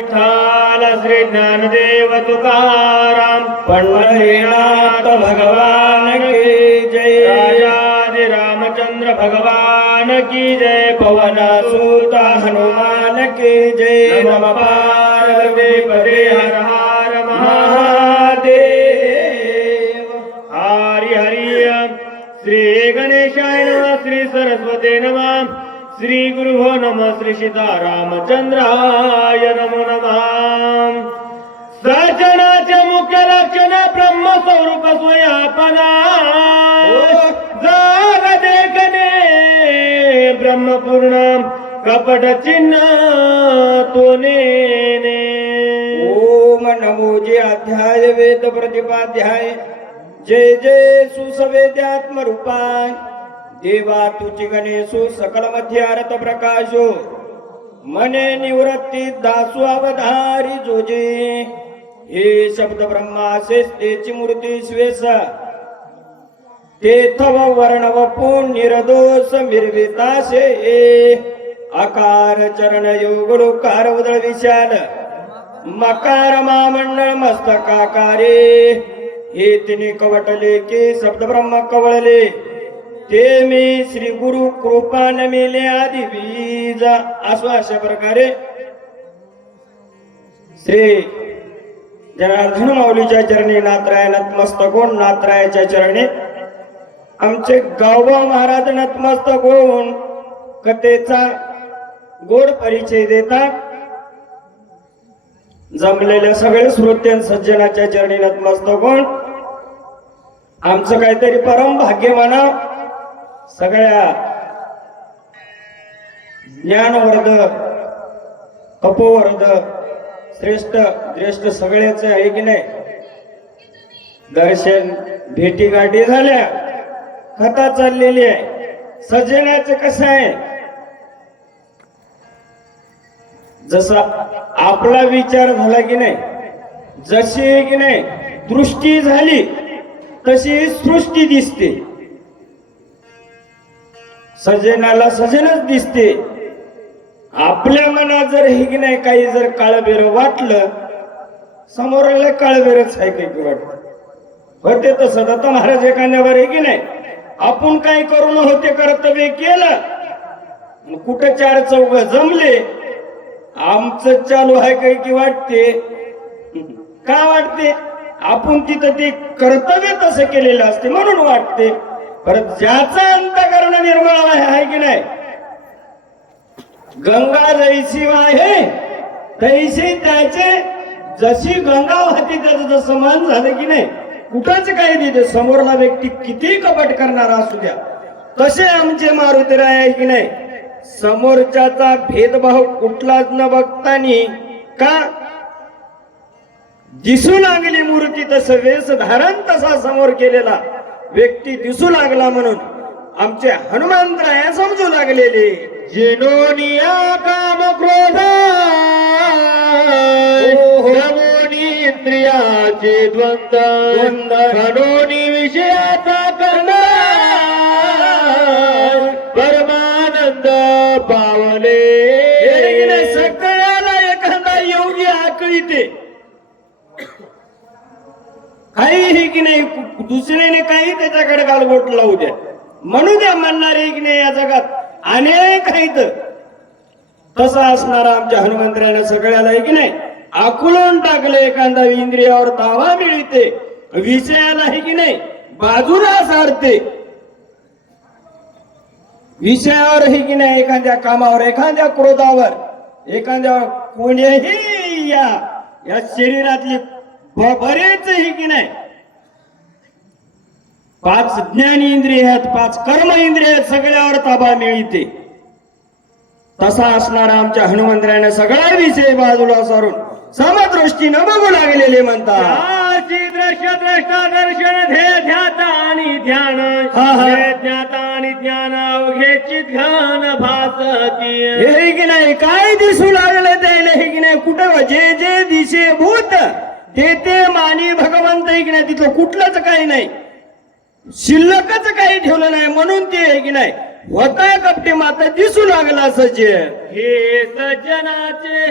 विठ्ठल श्री ज्ञानदेव तुकाराम पंढरीनाथ भगवान की जय। राजाधि रामचंद्र भगवान की जय। पवन सुत हनुमान की जय। नमः पार्वती हर हर महादेव। हरि हरि श्री गणेशाय नमः। श्री सरस्वती नमः। श्री गुरुभो नमः। श्री सीतारामचंद्राय नमो नमः। सज्जनाचे मुख्य लक्षण ब्रह्मस्वरूप स्वयापना जाग देखणे ब्रह्मपूर्ण कपट चिन्ह तो नेने। ओम नमो जे अध्याय वेद प्रतिपाध्याय जय जय सुसवेद्यात्म रूपाय देवा तुझी गणेशो सकल मध्य अर्थ प्रकाशो मने निवृत्ती दासु अवधारी जोजे। हे शब्द ब्रह्माशेष तेची मूर्ती श्वेस तेथव वर्णव पूर्ण निर्दोष निर्विताशे आकार चरण योग लोकार उदळ विशाल मकार मामंडळ मस्तकाकारे। हे तिने कवटले की शब्द ब्रह्म कवळले ते मी श्री गुरु कृपा नमिले आदि बीज। अशा प्रकारे श्री जनार्दन माऊलीच्या चरणी नाथराय नतमस्तक होऊन नाथरायाच्या चरणी आमचे गावभाऊ महाराज नतमस्तक होऊन कथेचा गोड परिचय देतात। जमलेल्या सगळे श्रोत्यां सज्जनाच्या चरणी नतमस्तक होऊन आमचं काहीतरी परम भाग्य माना। सगळ्या ज्ञानवर्धक तपोवर्धक श्रेष्ठ ज्येष्ठ सगळ्याच आहे की नाही। दर्शन भेटी गाठी झाल्या कथा चाललेली आहे। सज्जनाचं कसं आहे जसा आपला विचार झाला की नाही जशी की नाही दृष्टी झाली तशी सृष्टी दिसते। सजनाला सजनच दिसते। आपल्या मनात जर हे की नाही काही जर काळबेर वाटलं समोरला काळबेरच आहे काही वाटत होते तसं दत्त महाराज एखाद्यावर आहे की नाही आपण काय करू न होते कर्तव्य केलं कुठं चार चौघ जमले आमचं चालू आहे काही की वाटते का वाटते आपण तिथं ते कर्तव्य तसं केलेलं असते म्हणून वाटते। परत ज्याचा अंतःकरण निर्मळ आहे की नाही गंगा जैसी आहे तैसे त्याचे जशी गंगा वाहते त्याचं जसं मान झालं की नाही कुठंच काही तिथे समोरला व्यक्ती किती कपट करणारा असू द्या तसे आमचे मारुतीराय आहे की नाही समोरच्याचा भेदभाव कुठलाच न बघतानी का दिसू लागली मूर्ती तसं वेश धारण तसा समोर केलेला व्यक्ती दिसू लागला म्हणून आमचे हनुमंतराय समजू लागलेले। जिनोनिया काम क्रोध रमोनी इंद्रियाचे द्वंद्व घडोनी विषयाचा कर्ण परमानंद पावले। सगळ्याला एखादा योगी आकळीते काही की नाही दुसऱ्याने काही त्याच्याकडे गालबोट लावू द्या म्हणू द्या म्हणणारे की नाही या जगात अनेक आहेत। तसा असणारा आमच्या हनुमंतरायाने सगळ्याला की नाही आकुलून टाकले। एखादा इंद्रियावर तावा मिळते विषयाला की नाही बाजूला सारते विषयावर ही की नाही एखाद्या कामावर एखाद्या क्रोधावर एखाद्या कोणीही या शरीरातली बरेच ही की नाही पाच ज्ञान इंद्रिय आहेत पाच कर्म इंद्रिय आहेत सगळ्यावर ताबा मिळते। तसा असणारा आमच्या हनुमंतरायाने सगळा विषय बाजूला सारून समदृष्टीनं बघू लागलेले म्हणतात। दृश्य द्रष्टा दर्शन ध्येय ध्याता आणि ध्यान ज्ञाता आणि ज्ञान अवघेची ध्यान भासती। हे की नाही काय दिसू लागलं त्याला हे की नाही कुठं जे जे दिशे भूत ते मानी भगवंत हे की नाही तिथं कुठलंच काही नाही शिल्लकच काही ठेवलं नाही म्हणून ते हे की नाही होता कपटे माता दिसू लागला सज्जन। हे सज्जनाचे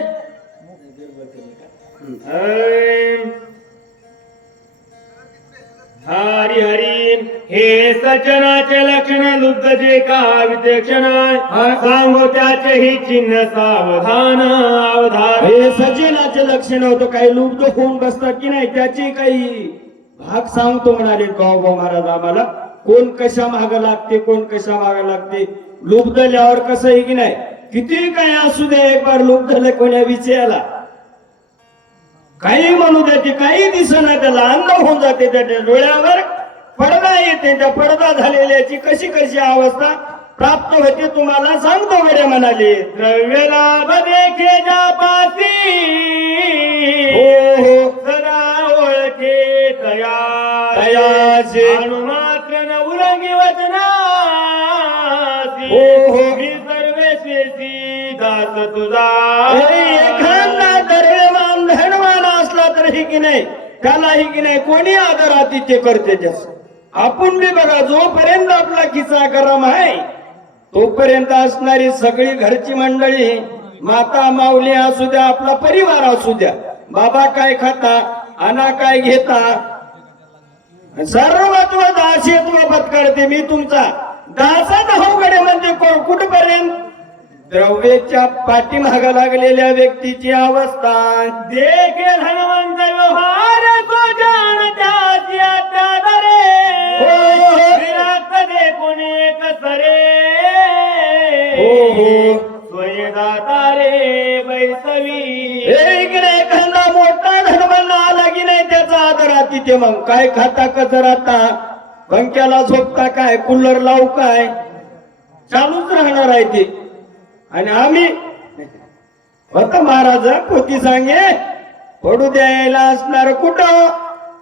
हरी हरी हे सज्जनाचे लक्षण लुब्ध जे का विचक्षण सांगो त्याचे ही चिन्ह सावधान अवधान. हे सज्जनाचे लक्षण होतं. काही लुब्ध होऊन बसतात की नाही त्याचे काही भाग सांगतो म्हणाले गावभाऊ महाराज आम्हाला. कोण कशा माग लागते, कोण कशा माग लागते. लुब्धल्यावर कसं आहे की नाही, किती काय असू दे, एक बार लुब्धले कोण्या विषयाला काही म्हणू द्या, ते काही दिसना, त्याला अंध होऊन जाते. त्याच्या डोळ्यावर पडदा येते. त्या पडदा झालेल्याची कशी कशी अवस्था प्राप्त होते तुम्हाला सांगतो गड्या म्हणाले. द्रव्य लाभ देखे जापासी हो हो सदा ओळखे तयाचे. मात्र न उलंगी वचनासी हो हो मी सर्वेशी दास तुझा. एखादा दर्वेवान धनवान असला तरीही की नाही त्यालाही की नाही कोणी आदरातिथ्य करते. जसं आपण बी बघा, जोपर्यंत आपला खिसा गरम आहे तोपर्यंत असणारी सगळी घरची मंडळी, माता माऊली असू द्या, आपला परिवार असू द्या, बाबा काय खाता, आणा काय घेता, सर्वत्व दासीत्व पत्करते. मी तुमचा दासात हो गडे म्हणते. कुठपर्यंत? द्रव्याच्या पाठीमाग लागलेल्या व्यक्तीची अवस्था. देखे धनवंत व्यवहार तो जाण त्याची आत्यादरे विराक्त दे कोणी कसरे स्वयंदाता रे बैसवी. एखादा मोठा धनवान आला की नाही त्याचा आदर अतिथ्य. मग काय खाता, कसं राहता, पंख्याला झोपता काय, कूलर लावू काय, चालूच राहणार आहे ते. आणि आम्ही होता महाराज पोती सांगे पडू द्यायला असणार कुठं,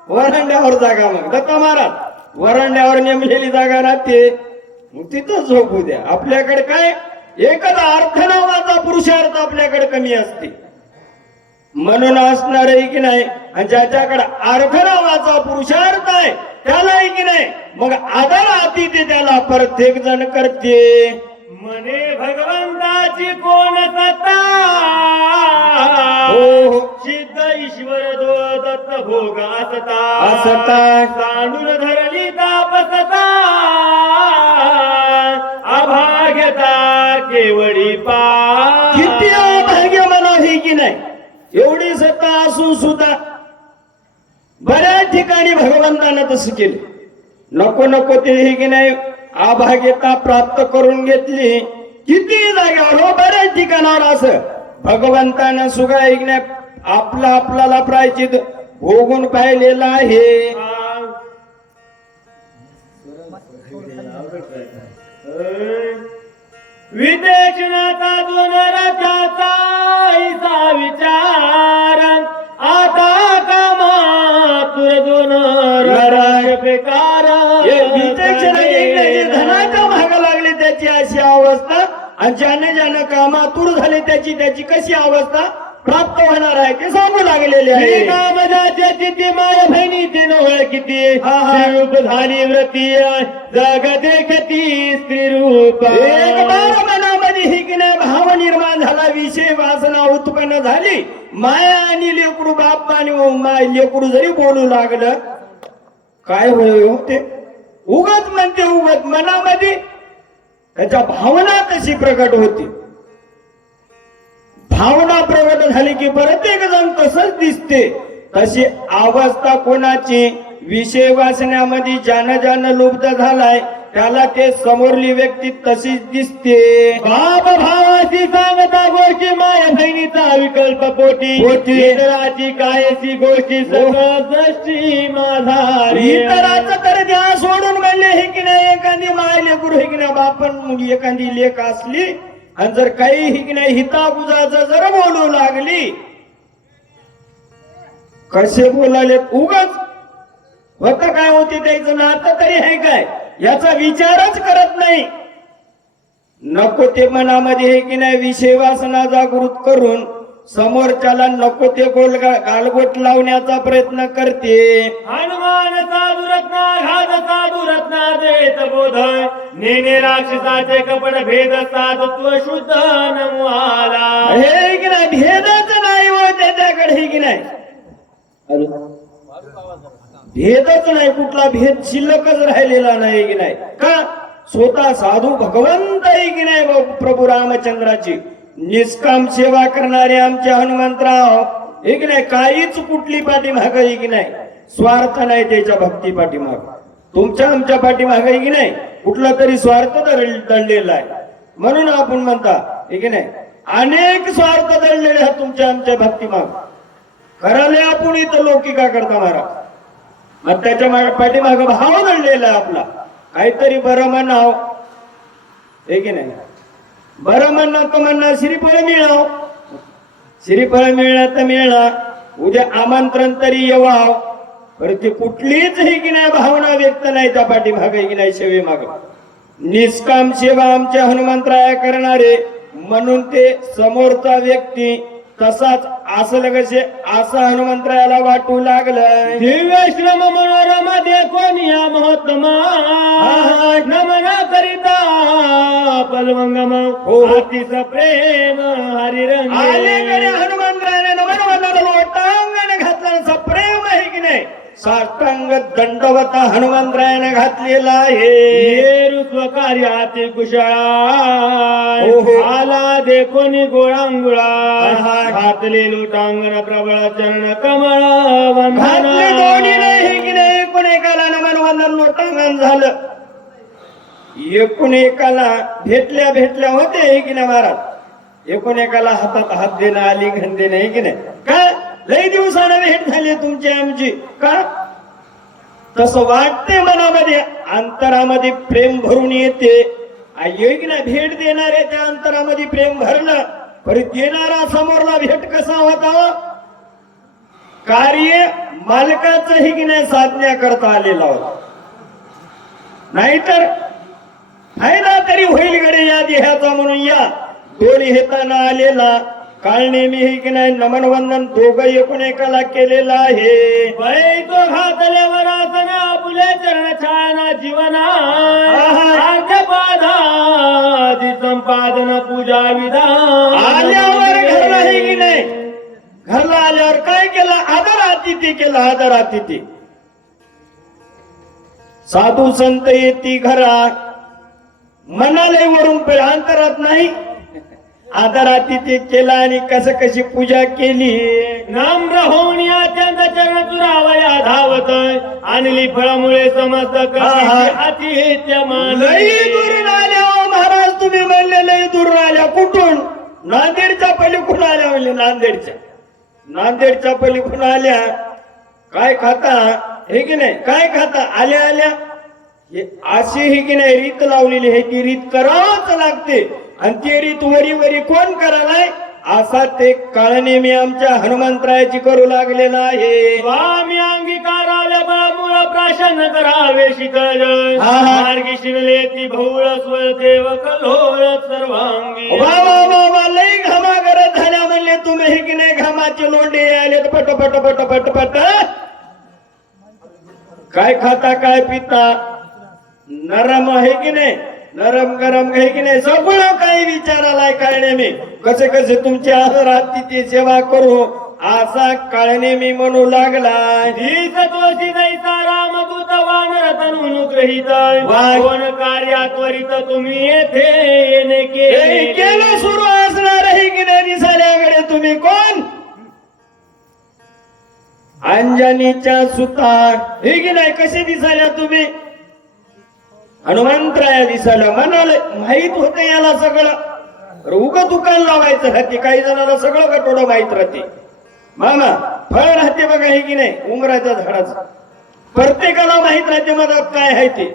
वरांड्यावर जागा. मग दत्ता महाराज वरांड्यावर नेमलेली जागा राहते, मग तिथं झोपू द्या. आपल्याकडे काय एकच अर्थ नावाचा पुरुषार्थ आपल्याकडे कमी असते म्हणून असणार आहे की नाही. आणि ज्याच्याकडे अर्थ नावाचा पुरुषार्थ आहे त्यालाही की नाही मग आदर अतिथी त्याला प्रत्येक जण करते. मने भगवंताची कोण सत्ता हो हो सिद्ध ईश्वर दो दत्त भोग असता असता. सांडून धरली तापसता अभाग्यता केवळी पा. किती अभाग्य म्हणा हे की नाही. एवढी सत्ता असून सुद्धा बऱ्याच ठिकाणी भगवंतानं तसं केलं. नको नको ते हे की नाही अभाग्यता प्राप्त करून घेतली. किती जागेवर हो बऱ्याच ठिकाणावर असं भगवंतानं सुद्धा ऐकण्यात आपला आपल्याला प्रायचित भोगून पाहिलेला आहे. विदेशनाचा दोन रथाचा ऐसा विचार आता कामा तुर दोन नराश बेकार. धनाच्या भाग लागली त्याची अशी अवस्था, आणि ज्याने ज्याने कामातूर झाले त्याची त्याची कशी अवस्था प्राप्त होणार आहे ते सांगू लागलेले आहे. तिथे माय बहिणीची नवळ किती रूप झाली व्रती जग देखती स्त्री रूप. एक बार मनामध्ये ही की नाही भाव निर्माण झाला, विषय वासना उत्पन्न झाली. माया आणि लेकरू, बाप आणि माय लेकरू जरी बोलू लागलं काय होय ते उगत म्हणते. उगत मनामध्ये त्याच्या भावना तशी प्रकट होती. भावना प्रकट झाली की प्रत्येक जण तसंच दिसते. तशी अवस्था कोणाची विषय वाचण्यामध्ये ज्यानं ज्यानं लुब्ध झालाय त्याला ते समोरली व्यक्ती तशीच दिसते. बाप भावाची सांगता गोष्टी माय बहिणीचा विकल्प पोटी इतराची कायची गोष्टी सगळं दृष्टी माझा. इतराचं तर द्या सोडून म्हणले हे की नाही. एखादी माय लेकरू हे की नाही बापन मुली एखादी लेख असली आणि जर काही हे की नाही हिताबुजाचं जर बोलू लागली, कसे बोलाले उगाच होत काय होते त्याचं नातं तरी आहे काय याचा विचारच करत नाही. नको ते मनामध्ये हे की नाही विषय वासना जागृत करून समोरच्याला नको ते गालगोट लावण्याचा प्रयत्न करते. हनुमान साधू रत्ना घात साधू रत्ना देत बोधय नेने राक्षसाचे कपड भेद साधुत्व शुद्ध नमो आला. हे की नाही भेदच नाही हो त्याच्याकडे, हे की नाही भेदच नाही, कुठला भेद शिल्लकच राहिलेला नाही की नाही. का स्वतः साधू भगवंत आहे की नाही प्रभू रामचंद्राची निष्काम सेवा करणारे आमचे हनुमंतराव, हे की नाही काहीच कुठली पाठीमाग आहे की नाही, स्वार्थ नाही त्याच्या भक्ती पाठीमाग. तुमच्या आमच्या पाठीमाग आहे की नाही कुठला तरी स्वार्थ दडलेला आहे. म्हणून आपण म्हणता हे की नाही अनेक स्वार्थ दडलेले आहेत तुमच्या आमच्या भक्तीमाग. करायला आपण इथं लौकिका करता महाराज, मग त्याच्या पाठीमाग भाव दडलेला आहे आपला. काहीतरी बरं म्हणाव, हे की नाही बरं म्हणणं तर म्हणणं श्रीफळ मिळाव, श्रीफळ मिळणार तर मिळणार, उद्या आमंत्रण तरी येवाव, पर ती कुठलीच ही की नाही भावना व्यक्त नाही त्या पाठीमाग की नाही सेवे माग. निष्काम सेवा आमच्या हनुमंतराया करणारे, म्हणून ते समोरचा व्यक्ती तसाच असलं कसे असं हनुमंतरायाला वाटू लागलं. दिव्य श्रम मनोरम देखोन या महोत्तमा नमना करिता पलवंगम अतिस प्रेम हरिरंग. आलेकडे हनुमंतरायाने नमन वंदन लोटांगण घातलं, सप्रेम आहे की नाही साष्टांग दंडवत हनुमंतरायाने घातलेला आहे. ऋत्व कार्याती कुशळा ओहो. आला देखोनी गोळांगुळा घातले लोटांगण प्रबळ चरण कमळ घातले दोन्ही वंदना. नाही की नाही, एकूण एकाला नमन वंदन लोटांगण झालं, एकूण एकाला भेटल्या भेटल्या होते हे की नाही महाराज, एकूण एकाला हातात हात देणं आलिंगन देणं हे की नाही. का लई दिवसानं भेट झाली तुमची आमची, का तसं वाटते मनामध्ये, अंतरामध्ये प्रेम भरून येते. की नाही भेट देणाऱ्याच्या अंतरामध्ये प्रेम भरलं, परत येणारा समोरला भेट कसा होता, कार्य मालकाचं ही की नाही साधण्या करता आलेला होता. नाहीतर फायदा तरी होईल गडे या देहाचा म्हणून या दोन हेताना आलेला काळ नेहमी हे की नाही नमन वंदन दोघं एकूण एकाला केलेला आहे. वै तो घातल्यावर आसना फुले चरण छाना जीवना पादादी संपादन पूजा विधान. आल्यावर घरला हे की नाही, घरला आल्यावर काय केलं, आदर अतिथी केला, आदर अतिथी. साधू संत येती घरात, मनाला वरून पण अंतरात नाही, आदराती ते केला आणि कसं कशी पूजा केली. नम्र होऊन या अत्यंत चरण तुरावया धावत आणली फळामुळे समस्त अतिथ्य मान. लई दुरून आल्या हो महाराज, तुम्ही म्हणले लई दुरून आल्या. कुठून? नांदेडच्या पलीकडून आल्या म्हणले, नांदेडच्या पलीकडून आल्या. काय खाता हे की नाही, काय खाता आल्या आल्या अशी ही की नाही रीत लावलेली आहे, ती रीत करावंच लागते. आणि ती रीत वरी वरी कोण करायलाय, असा ते काळने मी आमच्या हनुमंतरायाची करू लागलेला आहे. स्वामी अंगीकाराला बळमुळ प्राशन करावे शिकळ मार्गी शिरले ती भौळ स्वर देव कल्होळ सर्वांगी. वा वा वा वा लई घामागरज झाल्या म्हणले तुम्ही हे की नाही, घामाचे लोंढे आले पट पट पट पट पट. काय खाता काय पिता, नरम आहे की नाही, नरम गरम आहे की नाही, सगळं काही विचारायला काळणे मी कसे कसे तुमची आदराती सेवा करू असा काळणे मी म्हणू लागला. दोषी जैसा रामदूत वानर तनुग्रहित कोण कार्या त्वरित तुम्ही येथे येणे केलं सुरू असणार आहे की नाही. दिसाल्याकडे तुम्ही कोण, अंजनीच्या सुतार हे की नाही, कसे दिसाल्या तुम्ही, हनुमंतराया दिसायला. मनाला माहित होतं याला सगळं, उग दुकान लावायचं राहते, काही जणांना सगळं गटोडं माहित राहते. मामा फळ राहते बघा हे की नाही, उमराच्या झाडाचं प्रत्येकाला माहित राहते मधात काय आहे ते,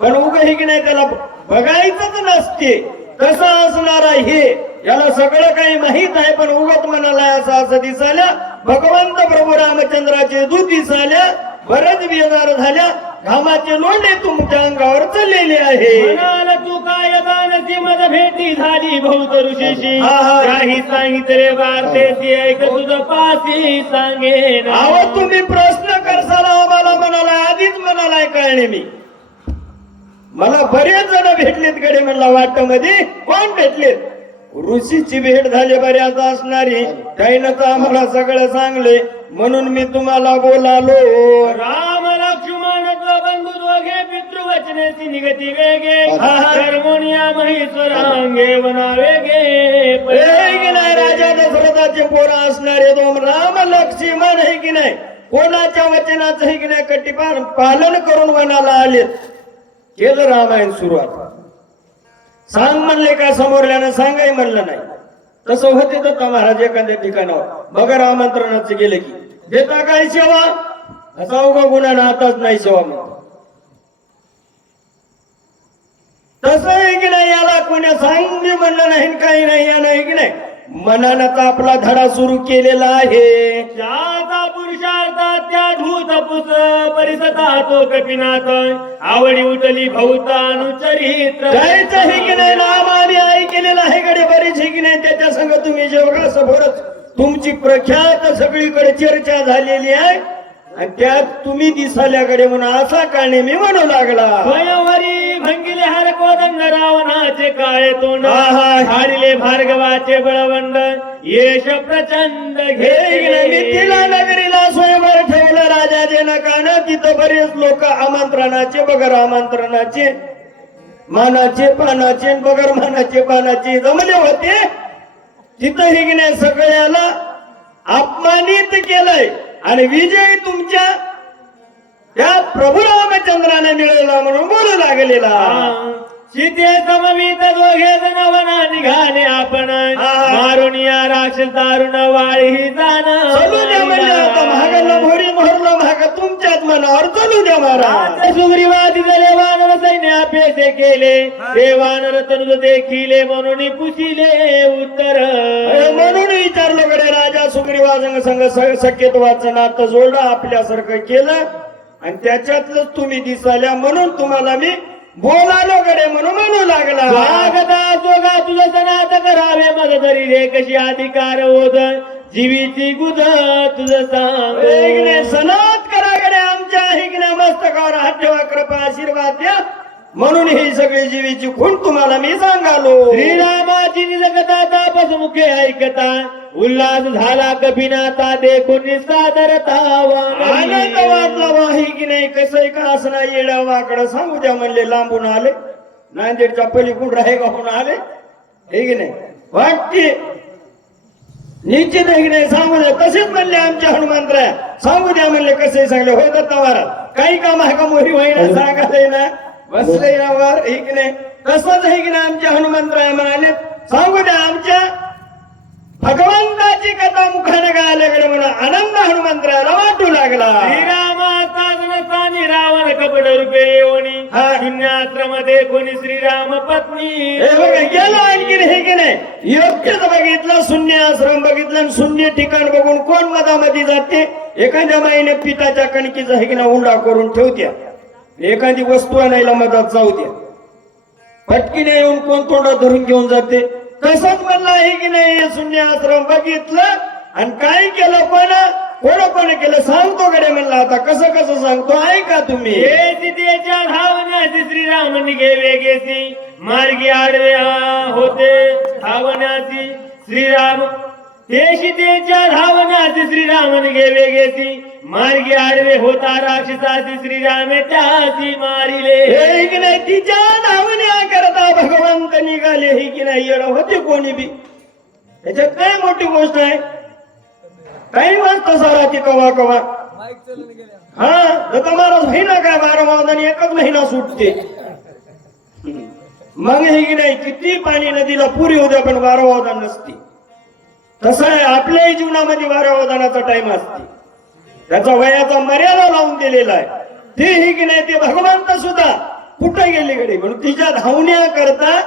पण उग हे की नाही त्याला बघायचंच नसते. कसं असणार आहे याला सगळं काही माहित आहे, पण उगत म्हणाला असं असं दिसाल्या. भगवंत प्रभू रामचंद्राचे दूत दिसाल्या, बरेच बेजार झाल्या. घामाचे लोंढे तुमच्या अंगावर चाललेले आहे म्हणाल तू काय दानची मज भेटी झाली बहुत ऋषीशी हा, हा. काही सांगितले वार्तेची ऐक तुझं पासी सांगेन अहो तुम्ही प्रश्न करसाल आम्हाला म्हणाला आधीच म्हणालाय कळणे मी मला बरेच जण भेटलेत कडे म्हणला वाट मध्ये कोण भेटलेत ऋषीची भेट झाली बऱ्याच असणारी त्यानं तर आम्हाला सगळं सांगले म्हणून मी तुम्हाला बोलालो राम लक्ष्मण बंधू दोघे पितृवचनेची निगती वेगे हा, हा. कर्मोनिया महेश्वरांगे वना वेगे हे की नाही राजा दशरथाचे पोरं असणारे दोन राम लक्ष्मण आहे की नाही कोणाच्या वचनाचं आहे की नाही कटी पालन करून वनाला आलेत केलं रामायण सुरुवात सांग म्हणले का समोरल्यानं सांगाय म्हणलं नाही तसं होते दत्ता महाराज एखाद्या ठिकाणावर बघा आमंत्रणाचे गेले की देता काय सेवा असा उगा गुन्हा नाताच नाही सेवा म्हणतो तसं आहे की नाही याला कोणी सांग म्हणलं नाही काही नाही या नाही की नाही मनानं तर आपला धडा सुरू केलेला आहे ज्याचा पुरुषार्थ त्या धूत पुस परिसता तो कपिनाथ आवडी उठली भौतानुचरित्र जायचं आहे की नाही नाम आम्ही ऐकलेलं आहे कडे बरीच आहे की नाही त्याच्या संग तुम्ही जेवढा सभोरच तुमची प्रख्यात सगळीकडे चर्चा झालेली आहे आणि त्यात तुम्ही दिसाल्याकडे म्हणून असा काळणे मी म्हणू लागला स्वयंवरी भंगिले हर कोदंड रावणाचे काळे तोंड हा, हा. हारिले भार्गवाचे बळवंड यश प्रचंड मी तिला नगरीला स्वयंवर ठेवलं राजाचे नकानं तिथं बरेच लोक आमंत्रणाचे बगर आमंत्रणाचे मानाचे पानाचे बगर मानाचे पानाचे जमले होते तिथं हे की नाही सगळ्याला अपमानित केलंय आणि विजय तुमच्या त्या प्रभू रामचंद्राने मिळवला म्हणून बोलू लागलेला सीते समवित दोघे जण वना निघाले आपण मारून या राक्षस दारुण वाळी चलू द्या म्हणजे आता महागाला भोरी मोहरला महाग तुमच्याच मनावर चलू द्या महाराज सुग्रीवादी जले वानर सैन्य अपेसे केले ते वानर तनुज देखिले म्हणून पुसिले उत्तर म्हणून विचारलं कडे राजा सुग्रीवा संघ शक्यत्वाचं नातं जोडलं आपल्यासारखं केलं आणि त्याच्यातलंच तुम्ही दिसाल्या म्हणून तुम्हाला मी बोलालो कडे म्हणून म्हणू लागला स्वागता सोगा तुझं सनात करावे मग तरी रे कशी अधिकार होत जीवीची गुद तुझं सांग सनात करा कडे आमच्या हिगण्या मस्तकावर हात ठेवा कृपा आशीर्वाद द्या म्हणून ही सगळी जीवीची खूण तुम्हाला मी सांगालो श्रीरामाची निजकथा तापस मुखे ऐकता उल्हास झाला कपिनाथा देखून सादरता आनंद वाटला वाही की नाही कसं का असं नाही येडा वाकडं सांगू द्या म्हणले लांबून आले नांदेडच्या पलीकडून राहेगावून आले हे की नाही वाटते निश्चित आहे की नाही सांगू द्या तसेच म्हणले आमच्या हनुमंतराया सांगू द्या म्हणले कसे सांगले होय दत्ता महाराज काही काम आहे का मोरी होईना सांगायला ना बसले यावर हे की नाही तसंच आहे की नाही आमच्या हनुमंतराय म्हणाले सांगू द्या आमच्या भगवंताची कथा मुखाने गायल्याकडे म्हणा आनंद हनुमंतरायाला वाटू लागला श्रीरामाचा जनसानी रावण कपड रूपे येऊनी शून्यास्त्रमध्ये कोणी श्रीराम पत्नी हे बघा गेलं आणखी हे की नाही योग्यच बघितलं शून्य आश्रम बघितलं आणि शून्य ठिकाण बघून कोण मधामध्ये जाते एखाद्या माईने पिठाच्या कणकीचा हे की नाही उंडा करून ठेवत्या एखादी वस्तू आणायला मदत जाऊ द्या पटकीने येऊन कोण तोंडा धरून घेऊन जाते तसंच म्हणलं आहे की नाही शून्य आश्रम बघितलं आणि काय केलं कोण केलं सांगतो कडे म्हणलं आता कसं कसं सांगतो ऐका तुम्ही हे सीतेच्या धावण्याची श्रीराम निघे वेगेसी मार्गी आडवे होते धावण्याची श्रीराम ते सीतेच्या धावण्याची श्रीराम निघे वेगेसी मार्गी आडवे होता राक्षसाची श्रीरामे त्याची मारिले हे की नाही तिच्या धावण्या करता भगवंत निघाले हे की नाही येणं होते कोणी बी त्याच्यात काय मोठी गोष्ट आहे काही वाजता सारा ती कवा कवा हा दत्ता महाराज महिना काय 12 वाजता एकच महिना सुटते मग हे की नाही किती पाणी नदीला पुरी होत्या पण 12 वाजता नसती तसं आहे आपल्याही जीवनामध्ये 12 वाजण्याचा टाइम असते त्याचा वयाचा मर्यादा लावून दिलेला आहे ते हे की नाही ते भगवंत सुद्धा कुठे गेले कडे म्हणून तिच्या धावण्या करता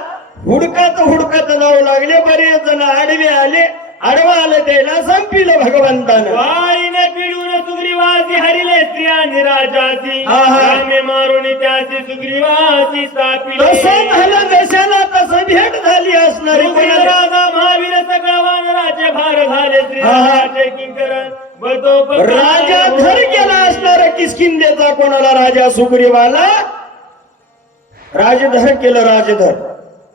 हुडकत जाऊ लागले बरेच जण आडवे आले आडवा आलं त्याला संपिलं भगवंतानं वाळीने पिळून सुग्रीवा वासी हरिले स्त्रियानी राजासी आहा. रामे मारून त्यासी सुग्रीवासी स्थापिले तसं झालं जशाला तसं भेट झाली असणारी सुग्रीव कोणाला राजा महावीर सकळ वानराचे भार झाले आहा. श्रीरामाचे किंकर बतो राजा धर गेला असणार किसकिंदेचा कोणाला राजा सुग्रीवाला राजधर केलं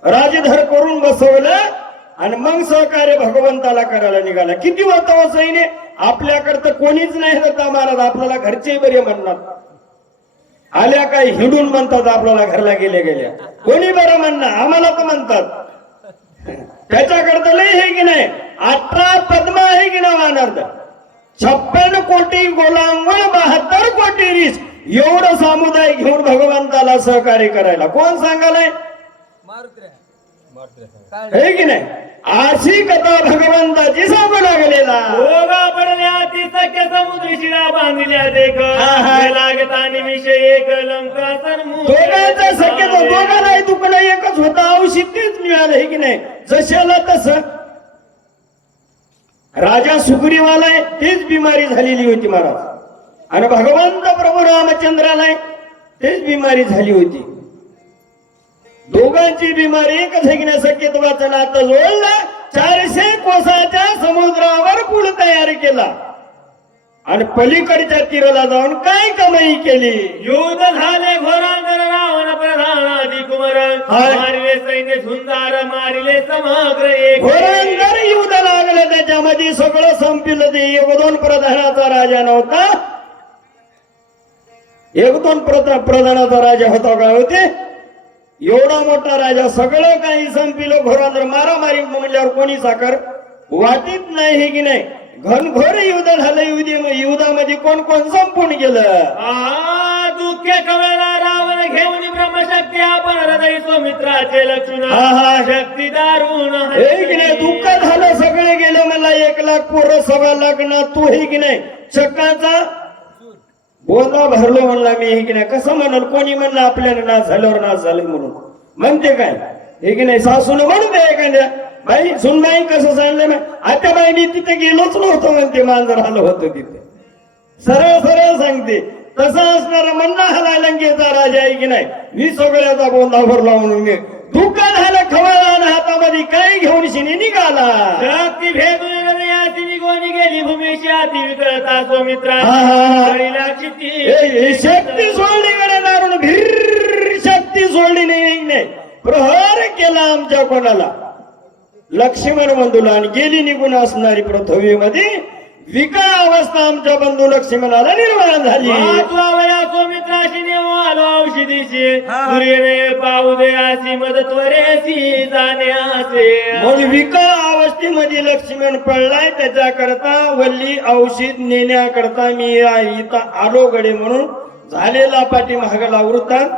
राजधर करून बसवलं आणि मग सहकार्य भगवंताला करायला निघाला. किती वातावरण सैन्य आपल्याकडे तर कोणीच नाही होता महाराज. आपल्याला घरचे बरे म्हणणार आल्या काही हिंडून म्हणतात आपल्याला घरला गेल्या कोणी बरं म्हणणार आम्हाला तर म्हणतात त्याच्याकडे तर लय हे की नाही 18 पद्मा आहे की नाही वानर्द 56 कोटी गोलांगण 72 कोटी रीस एवढं समुदाय घेऊन भगवंताला सहकार्य करायला कोण सांगालाय हे की नाही. अशी कथा भगवंताची सांगू लागलेला ओगा पडल्या ती सख्य समुद्री शिळा बांधल्या देख आहा. लागता निमिषय एक लंका सन्मुख दोघांचा शक्यतो दोघांनाही दुखणं एकच होतं औषध तेच मिळालं हे की नाही. जशाला तसं राजा सुग्रीवाला तेच बिमारी झालेली होती महाराज आणि भगवंत प्रभू रामचंद्राला तेच बिमारी झाली होती. दोघांची बिमारी एकच आहे की नाही. शक्यत्वाचं नातं जोडलं 400 कोसाच्या समुद्रावर पूल तयार केला आणि पलीकडच्या तीराला जाऊन काय कमाई केली. युद्ध झाले घोरांगर रावण प्रधान आदी कुमार हाय. मारिले सैन्य झुंजार मारिले समग्र एक घोरांगर युद्ध लागलं त्याच्यामध्ये सगळं संपलं. ते 1-2 प्रधानाचा राजा नव्हता 1-2 प्रधानाचा राजा होता काय होते एवढा मोठा राजा सगळं काही संपिलं. घोरांगर मारामारी म्हणल्यावर कोणी साखर वाटीत नाही हे की नाही. घनघोर युद्ध झालं. युद्धामध्ये कोण कोण संपून गेलं. दुःख कवळला रावण घेऊन ब्रह्मशक्ती आपण हृदय सुमित्राचे लक्ष्मण आहा. शक्ती दारुण हे की नाही दुःख झालं सगळे गेले. मला 1 लाख पोरं 1.25 लाख ना तू हे की नाही चक्काचा बोधा भरलो म्हणला मी हे की नाही. कसं म्हणाल कोणी म्हणलं आपल्याला नाच झाल्यावर नाच झालं म्हणून म्हणते काय हे की नाही. सासून म्हणू दे एखाद्या बाई सुनबाई कसं सांगलं ना आता बाई मी तिथे गेलोच नव्हतो म्हणते मांजर आलं होतं तिथे सरळ सरळ सांगते. तसं असणारा म्हणणं हला लंकेचा राजा आहे की नाही. मी सगळ्याचा बोधा भरला म्हणून मी दुःख झालं खवळला हातामध्ये काय घेऊन शिनी निघाला. शक्ती भेदून हृदयाची निघून गेली भूमीशी अति विकळता सुमित्रा आहा. शक्ती शक्ती सोडली कडे दारून भीर शक्ती सोडली नाही प्रहार केला आमच्या कोणाला लक्ष्मण बंधूला आणि गेली निघून असणारी पृथ्वीमध्ये विकळ अवस्था आमच्या बंधू लक्ष्मणाला निर्माण झाली. सुमित्राशी आलो औषधीशी सूर्यने पाहू दे अशी मदत वरेसी जाण्याचे म्हणून विकळ अवस्थेमध्ये लक्ष्मण पडलाय. त्याच्याकरता वल्ली औषध नेण्याकरता मी इथं आलो गडे म्हणून झालेला पाठीमागला वृत्तांत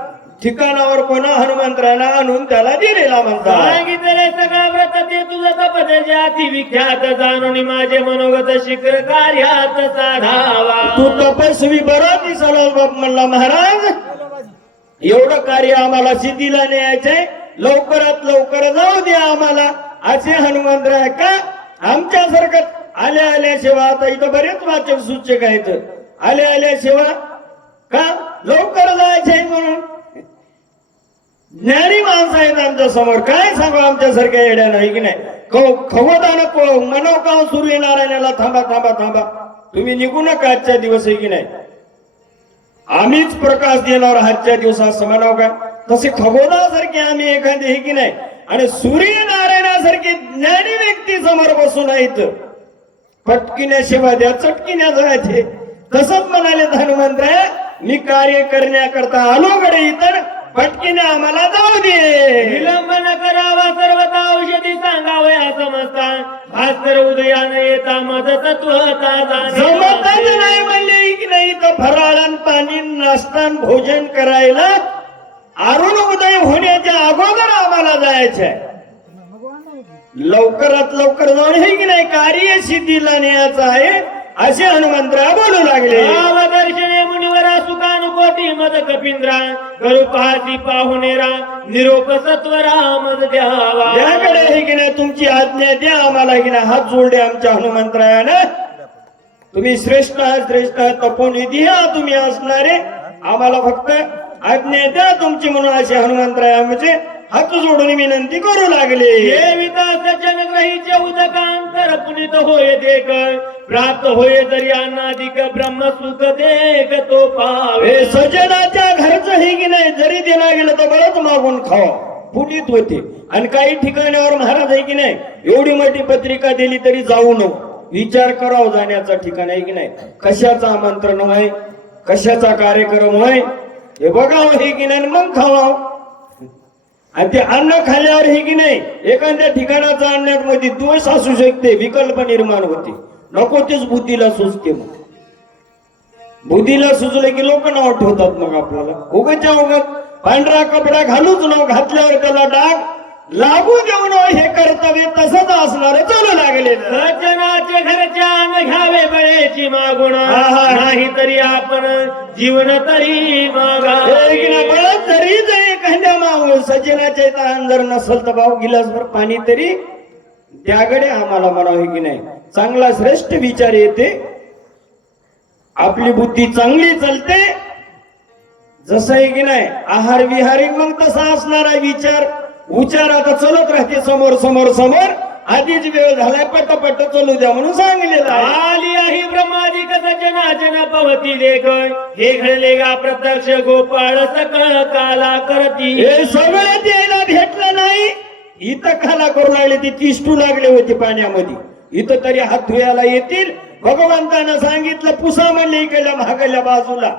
ठिकाणावर कोणा हनुमंतराला आणून त्याला दिलेला म्हणतात. सांगितले सगळं व्रत ते तुझं तपस्या अति विख्यात जाणून माझे मनोगत शिखर कार्यात साधावा. तू तपस्वी बरा दिसला बाप म्हणला महाराज एवढं कार्य आम्हाला सिद्धीला न्यायचंय लवकरात लवकर जाऊ द्या आम्हाला असे हनुमंतराय का आमच्यासारखं आल्या शिवा आता इथं बरेच वाचक सूचक आहेत आल्या शिवा का लवकर जायचंय म्हणून ज्ञानी माणसं आहेत आमच्या समोर काय सांगू आमच्यासारख्या येड्या नाही की नाही. खवदान मनोकाव सूर्यनारायणाला थांबा थांबा थांबा तुम्ही निघू नका आजच्या दिवस आहे की नाही. आम्हीच प्रकाश देणार आजच्या दिवसात समनाव का तसे खगोदासारखे आम्ही एखादे हे की नाही आणि सूर्यनारायणासारखे ज्ञानी व्यक्ती समोर बसून आहेत. पटकिन्या शिवा द्या चटकिन्या जायचे तसंच म्हणाले हनुमंत मी कार्य करण्याकरता आलो गडे इतर पटकीने आम्हाला जाऊ दे. विलंब न करावा सर्वता औषधी सांगावया समजता भास्कर उदयान येता मज तत्वता जमतच नाही म्हणले की नाही तर फराळान पाणी नाश्तान भोजन करायला अरुण उदय होण्याच्या अगोदर आम्हाला जायचंय. लवकरात लवकर जाऊन हे की नाही कार्य सिद्धीला न्यायचं आहे असे हनुमंतराय बोलू लागले. दर्शने मुनिवरा सुखानुकोटी मद कपिंद्रा करू पाहती पाहुणेरा निरोप सत्वरा मद द्यावा. याकडे हे की नाही तुमची आज्ञा द्या आम्हाला की नाही हात जोडले आमच्या हनुमंतरायानं तुम्ही श्रेष्ठ आहात तपोनिधी आहात तुम्ही असणारे, आम्हाला फक्त आज्ञा द्या तुमची म्हणून असे हनुमंतराय आमचे हात जोडून विनंती करू लागले. हे विकासजन ग्रहीचे उदकांतर पुनित होय देख, प्राप्त होय जरी अनाधिक ब्रह्म सुख देख तो पावे. हे सज्जनाच्या घरचं हे की नाही जरी देला गेलं तर बरंच मागून खावा पुनीत होते. आणि काही ठिकाणावर महाराज आहे की नाही एवढी मोठी पत्रिका दिली तरी जाऊ नको, विचार करावं जाण्याचं ठिकाण आहे की नाही, कशाचं आमंत्रण आहे, कशाचा कार्यक्रम आहे हे बघावं हे की नाही, मग खावावं. आणि ते अन्न खाल्ल्यावर हे की नाही एखाद्या ठिकाणाचा अन्नामध्ये दोष असू शकते, विकल्प निर्माण होते, नको तेच बुद्धीला सुचते. मग बुद्धीला सुचलं की लोक नाव ठेवतात मग आपल्याला उगाच्या उगत पांढरा कपडा घालूच न, घातल्यावर त्याला डाग लागू देऊ न, हे कर्तव्य तसंच असणार चालू लागले. सज्जनाचे घरच्या अन्न घ्यावे बळेची मागुण, हा. नाही तरी आपण जीवन तरी मागावे. बळच जरी एखाद्या मागून सज्जनाच्या इथं जर नसल तर भाऊ गिलासभर पाणी तरी त्याकडे आम्हाला म्हणावे की नाही. चांगला श्रेष्ठ विचार येते, आपली बुद्धी चांगली चालते, जसं आहे की नाही आहार विहारी मग तसा असणारा विचार उच्चार आता चलत राहते समोर समोर समोर. आधीच वेळ झालाय पटपट चलू द्या म्हणून सांगितलेलं आहे. आली आहे ब्रह्मादिक सज्जनाजन पवती देख, हे घडले गा प्रत्यक्ष गोपाळ सकळ काला करती. हे सगळं द्यायला भेटलं नाही, इथं खाला करू लागले ते तिष्ठू लागले होते पाण्यामध्ये, इथं तरी हात धुयाला येतील. भगवंतानं सांगितलं पुसा म्हणले इकडल्या महागल्या बाजूला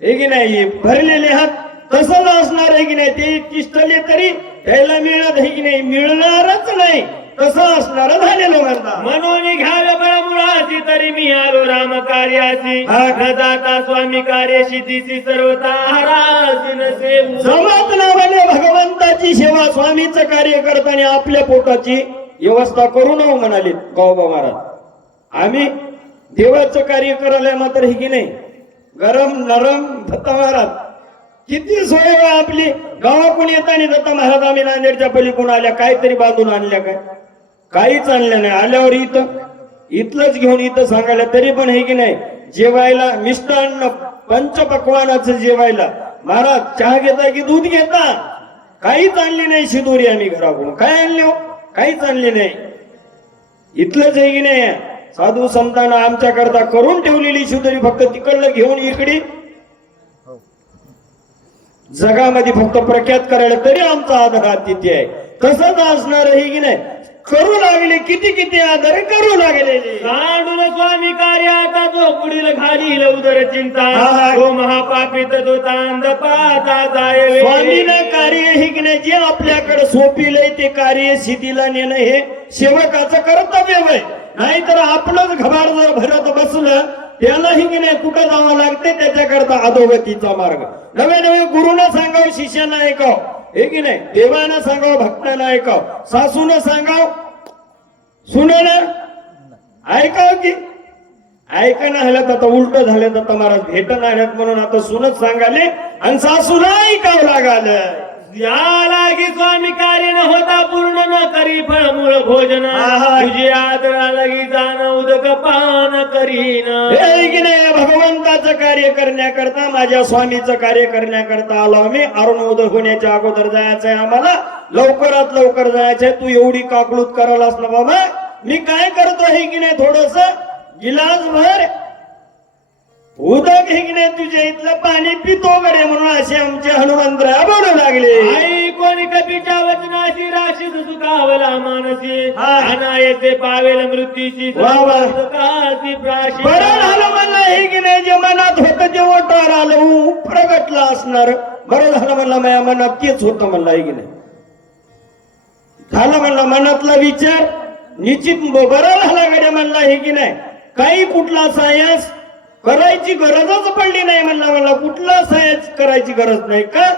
हे की नाही भरलेले हात तसंच असणार आहे की नाही. ते तिष्ठले तरी त्याला मिळत आहे की नाही, मिळणारच नाही, तसं असणार झालेलं म्हणता. म्हणून घ्यावे बळ मुळाची तरी मी आलो राम कार्याची, न जाता स्वामी कार्य सिद्धीची सर्वता हरासी नसे. जमत नावाने भगवंताची सेवा स्वामीचं कार्य करताना आपल्या पोटाची व्यवस्था करू नये म्हणाले गावबा महाराज. आम्ही देवाचं कार्य करायला मात्र हे की नाही गरम नरम दत्त महाराज किती सोय आपली. गावाकडून येताना दत्त महाराज आम्ही नांदेडच्या पलीकडून आल्या काहीतरी बांधून आणल्या काय, काहीच आणलं नाही. आल्यावर इथलंच घेऊन इथं सांगायला तरी पण हे की नाही जेवायला मिष्टान्न पंचपक्वानाचं जेवायला महाराज चहा घेता की दूध घेता, काहीच आणली नाही शिदोरी आम्ही घराकडून. काय आणले हो, काहीच आणले नाही. इथलंच आहे की नाही साधू संतांना आमच्या करता करून ठेवलेली शिदोरी फक्त तिकडलं घेऊन इकडे जगामध्ये फक्त प्रख्यात करायला तरी आमचा आदर अतिथी आहे. तसंच असणार आहे की नाही, करू लागले किती किती आदर करू लागलेले. सांडून स्वामी कार्य आता जो पुढील खालील उदर चिंता, हा. तो महापापित तो तांद पाता जाय. स्वामीनं कार्य हे की नाही जे आपल्याकडे सोपिलंय ते कार्य सिद्धीला नेणं हे सेवकाचं कर्तव्य आहे. नाहीतर आपलंच घबाड जर भरत बसलं त्यालाही की नाही कुठं जावं लागते, त्याच्याकरता अधोगतीचा मार्ग. नवे नवे गुरुना सांगाव शिष्यानं ऐकाव हे की नाही, देवानं सांगाव भक्तांना ऐकाव, सासूनं सांगाव सुनेनं ऐकाव की ऐकणं आलं तर उलट झालं तर महाराज भेटण आल्यात म्हणून आता सुनत सांगाले आणि सासूला ऐकावं लागालं. या लागी स्वामी कार्य न होता पूर्ण न करी फळ मूळ भोजन, तुझी आदरा लगी जाण उदक पान करीन. हे की नाही भगवंताचं कार्य करण्याकरता माझ्या स्वामीचं कार्य करण्याकरता आलो आम्ही. अरुण उदय होण्याच्या अगोदर जायचंय आम्हाला, लवकरात लवकर जायचंय. तू एवढी काकलूत करायलास ना बाबा, मी काय करतो हे की नाही थोडस गिलास भर उदक हे की नाही तुझ्या इथलं पाणी पितो गडे म्हणून असे आमचे हनुमंतराय बोलू लागले. आई कोणी कपीच्या वचनाशी राशीस सुखावला मानसी, अनायसे पावेल मृत्यूची प्राशी. बरं झालं म्हणलं हे की नाही जे मनात होतं ते ओटावर आलं प्रगटलं असणार. बरं झालं म्हणलं माझ्या मनात तेच होतं म्हणलं हे की नाही. झालं म्हणलं मनातला विचार निश्चित बरं झाला गडे म्हणला हे की नाही. काही कुठला सायन्स करायची गरजच पडली नाही म्हणला. मला कुठला सायन्स करायची गरज नाही का,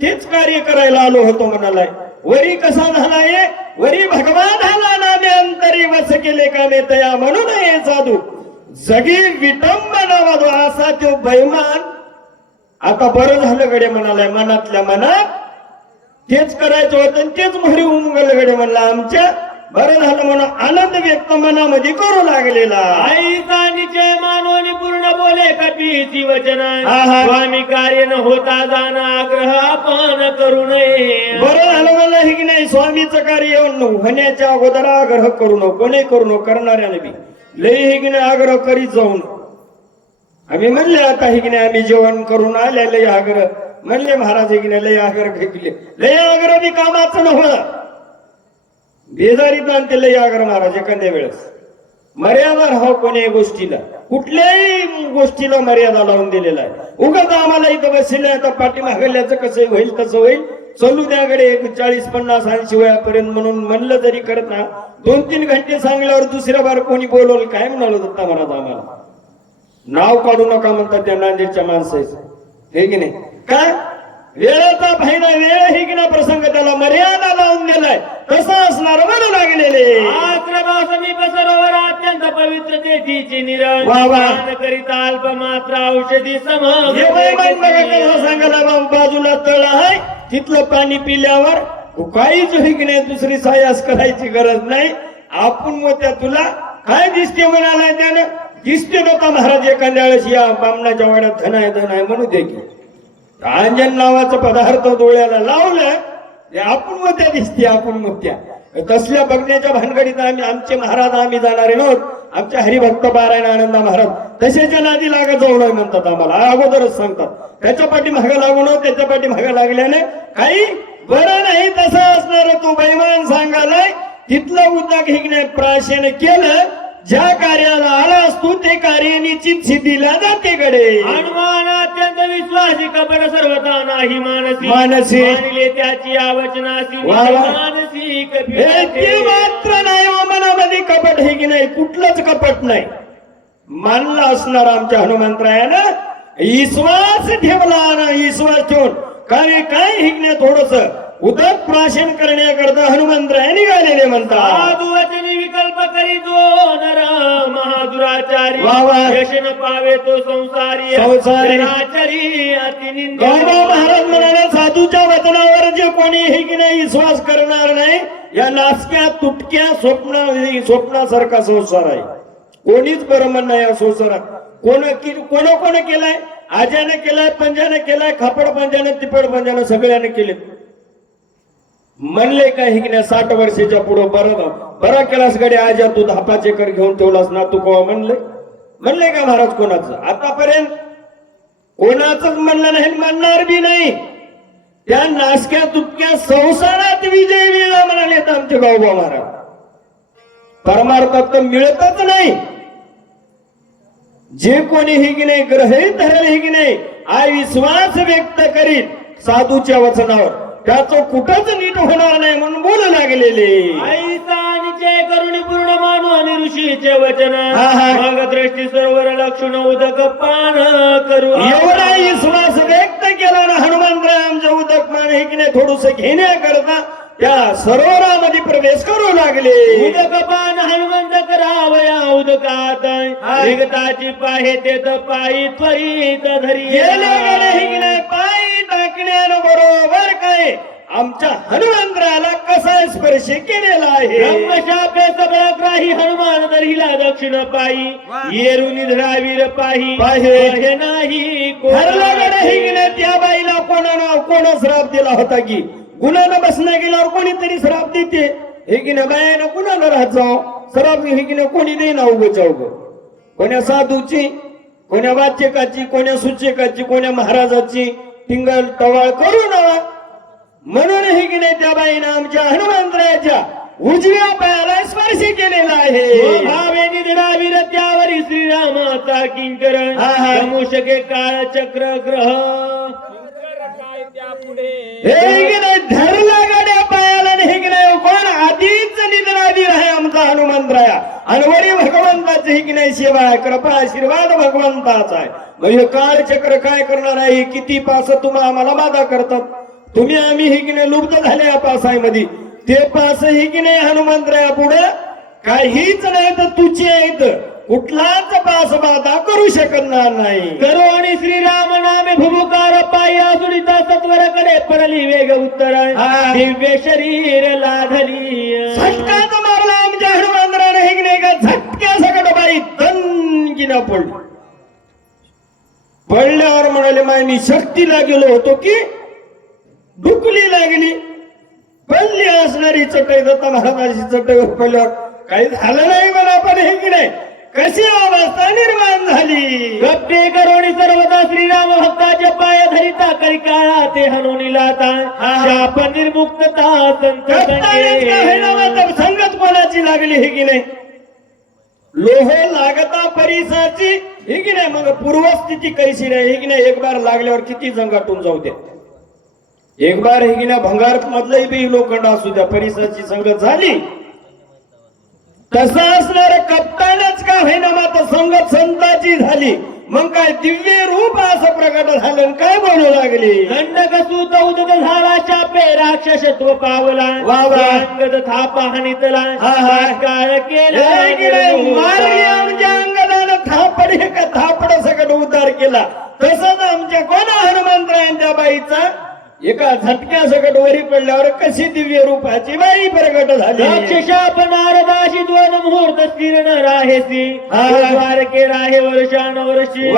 तेच कार्य करायला आलो होतो म्हणालाय. वरी कसा झालाय, वरी भगवान झाला नामे अंतरी वस केले कामे तया म्हणून हे साधू जगी विटंबना वादो असा तो बैमान. आता बरं झालं गडे म्हणालाय, मनातल्या मनात तेच करायचं होतं तेच मोहरी उमगल गडे म्हणला आमच्या. बरं झालं म्हणून आनंद व्यक्त मनामध्ये करू लागलेला. आईचा निश्चय मानवनी पूर्ण बोले कपीची वचन आहा. स्वामी कार्य न होता जाणं आग्रह आपण करू नये. बरं झालं मला हे की नाही स्वामीचं कार्य होण्याच्या अगोदर आग्रह करू नको कोणी करू नको करणाऱ्याने बी लय हे की नाही आग्रह करीत जाऊन आम्ही म्हणले आता हे की नाही आम्ही जेवण करून आले लय आग्रह म्हणले महाराज हे की नाही लय आग्रह फेकले लय आग्रह बी कामाचं नव्हतं बेजारीत आणते लय आग्रह महाराज एखाद्या वेळेस मर्यादा राहावं कोणी गोष्टीला कुठल्याही गोष्टीला मर्यादा लावून दिलेला आहे उगाच आम्हाला इथं बसले आता पाठीमागल्याचं कसं होईल तसं होईल चलू त्याकडे 40-50-80 वयापर्यंत म्हणून म्हणलं तरी करत ना 2-3 घंटे सांगल्यावर दुसऱ्या बार कोणी बोलवलं काय म्हणाल दत्ता महाराज आम्हाला नाव काढू नका म्हणतात त्या नांदेडच्या माणसाचं हे की नाही काय वेळेचा फायदा वेळ हे की ना प्रसंग त्याला मर्यादा लावून दिलाय तसं असणार म्हणू लागलेले समीप सरोवर अत्यंत पवित्र तेथीची निरण वा वा. करिता अल्प मात्र औषधी सम हे वैमान बघा कसं सांगायला बाजूला तळ आहे तिथलं पाणी पिल्यावर काहीच हे की नाही दुसरी सायास करायची गरज नाही आपण मग त्या तुला काय दिसते म्हणालाय त्यानं दिसते नव्हता महाराज एखाद्या वेळेस या बामणाच्या वाड्यात धन आहे म्हणू दे की अंजन नावाचा पदार्थ डोळ्याला लावलं ते आपण मोत्या दिसते आपण मोत्या तसल्या बघण्याच्या भानगडीत आम्ही आमचे महाराज आम्ही जाणारे नव्हत आमच्या हरिभक्त पारायण आनंद महाराज तशाच्या नादी लागत जाऊ नये म्हणतात आम्हाला अगोदरच सांगतात त्याच्या पाठी मागे लागू नये त्याच्या पाठी मागे लागल्याने काही बरं नाही तसं असणार तू बैमान सांगालाय तिथलं उद्योग हिगणे प्राशेने केलं ज्या कार्याला आला असतो ते कार्य निश्चित सिद्धीला जाते कडे हनुमान अत्यंत विश्वासी कपट सर्वता नाही मानसी मानसी. मानिले त्याची आवचनासी वा वा. मानसी हे ते मात्र नाही हो मनामध्ये कपट हे की नाही कुठलंच कपट नाही मानला असणार आमच्या हनुमंतरायानं विश्वास ठेवला ना विश्वास ठेवून काय हिकणे थोडस उदक प्राशन करण्याकरता हनुमंतराय निघालेले म्हणतात साधू वचनी विकल्प करी जो नर महादुराचारी वा वा. यश न पावे तो संसारी संसारी. अतिनिंद गौरव महाराज म्हणाले साधूच्या वचनावर जे कोणी हे की नाही विश्वास करणार नाही या नासक्या तुटक्या स्वप्नासारखा संसार आहे कोणीच बरं नाही या संसारात कोण केलाय आज्याने केलाय पंजाने केलाय खापड पंजाने तिपड पंजाने सगळ्याने केले म्हणले काय हिकण्या 60 वर्षाच्या पुढे बरा केलास गडे आजा तू 10 एकर घेऊन ठेवलास ना तू कोवा म्हणले का महाराज कोणाचं आतापर्यंत कोणाच म्हणलं नाही म्हणणार बी नाही त्या नासक्या तुटक्या संसारात विजय मिळला म्हणाले आमचे गावबा महाराज परमार्थात तर मिळतच नाही जे कोणी हे की नाही ग्रहित धरेल हे की नाही विश्वास व्यक्त करीत साधूच्या वचनावर त्याचं कुठंच नीट होणार नाही म्हणून बोलू लागलेले आईचा निश्चय करुणी पूर्ण मानू आणि ऋषीचे वचन मग दृष्टी सरोवर लक्षण उदक पान करू एवढा विश्वास व्यक्त केला ना हनुमंतराय आमच्या उदक मान हे की नाही थोडस घेण्याकरता त्या सरोवरामध्ये प्रवेश करू लागले उदक पान हनुमंत करावया उदकात विगताची पाहे ते पायी त्वरित धरी पायी टाकण्यानं बरोबर काय आमच्या हनुमंतराला कसा स्पर्श केलेला आहे ब्रह्मशापे सबळग्राही हनुमान धरिला दक्षिण पायी येरुनी धरावीर पाही पाहे नाही त्या बाईला कोण श्राप दिला होता की गुन्ह्यानं बसण्या गेल्यावर कोणीतरी श्राप देते हे की ना बायानं कुणाला राहत जाऊ श्राप हे की ना कोणी देईना उगच उग कोण्या साधूची कोण्या वाचकाची कोण्या सूचकाची कोण्या महाराजाची टिंगल टवाळ करू नवा म्हणून हे की नाही त्या बाईनं आमच्या हनुमंतरायाच्या उजव्या पायाला स्पर्श केलेला आहे भावे निधरावीर त्यावरी श्रीरामाचा किंकर मूषके काळ चक्र ग्रह धरला गाड्या पायाला हे की नाही कोण आधीच निधनाधीर आहे आमचा हनुमंतराया अनवरी भगवंताची की नाही सेवा कृपा आशीर्वाद भगवंताचा आहे म्हणजे काळ चक्र काय करणार आहे किती पास तुम्हाला आम्हाला बाधा करतात तुम्ही आम्ही हे की नाही लुप्त झाले या पासामध्ये ते पास हे की नाही हनुमंतराया पुढे काहीच नाही तर तुझे आहेत कुठलाच पास बाधा करू शकणार नाही करो आणि श्रीराम नामे भूमुकार पाया सुनिता सत्वर कडे पडली वेग उत्तर दिव्य शरीर लाधली झटकाच मारला आमच्या हनुमंतराने हे की नाही का झटक्या सकट बाई दन की ना पडली. पडल्यावर म्हणाले माय मी शक्तीला गेलो होतो की डुकली लागली. पडली असणारी चटई दत्ता महाराजाची चटईवर पडल्यावर काही झालं नाही मला. पण हे की नाही कशी अवस्था निर्माण झाली. गप्पे करोणी सर्वदा श्रीराम भक्ताच्या पाय धरिता करी काळा ते हनुनी लाता शाप निर्मुक्तता संत संगत कोणाची लागली हे की नाही. लोह लागता परिसाची हे की नाही. मग पूर्वस्थिती कैसी नाही हे की नाही. एक बार लागल्यावर किती जंगाटून जाऊ द्या. एक बार हे की नाही भंगार मधलंही बी लोखंड असू द्या परिसाची संगत झाली. तसं असणार कप्तानच का होईना मात्र संगत संताची झाली. मग काय दिव्य रूप असं प्रकट झालं. काय बोलू लागली. दंडकसूत उदक झाला चापे राक्षसत्व पावला अंगद थापा हानितला काळ केला मारली आमच्या अंगदानं थापड हे का थापड सगळं उद्धार केला. तसंच आमच्या कोणा हनुमंतरायांच्या बाईचा एका झटक्या सकट वरी पडल्यावर कशी दिव्य रूपाची बाई प्रगट झाली. राक्षसाप नारदाशी दोन मुहूर्त स्थिर न राहेसी द्वारके राहे वर्षानुवर्षी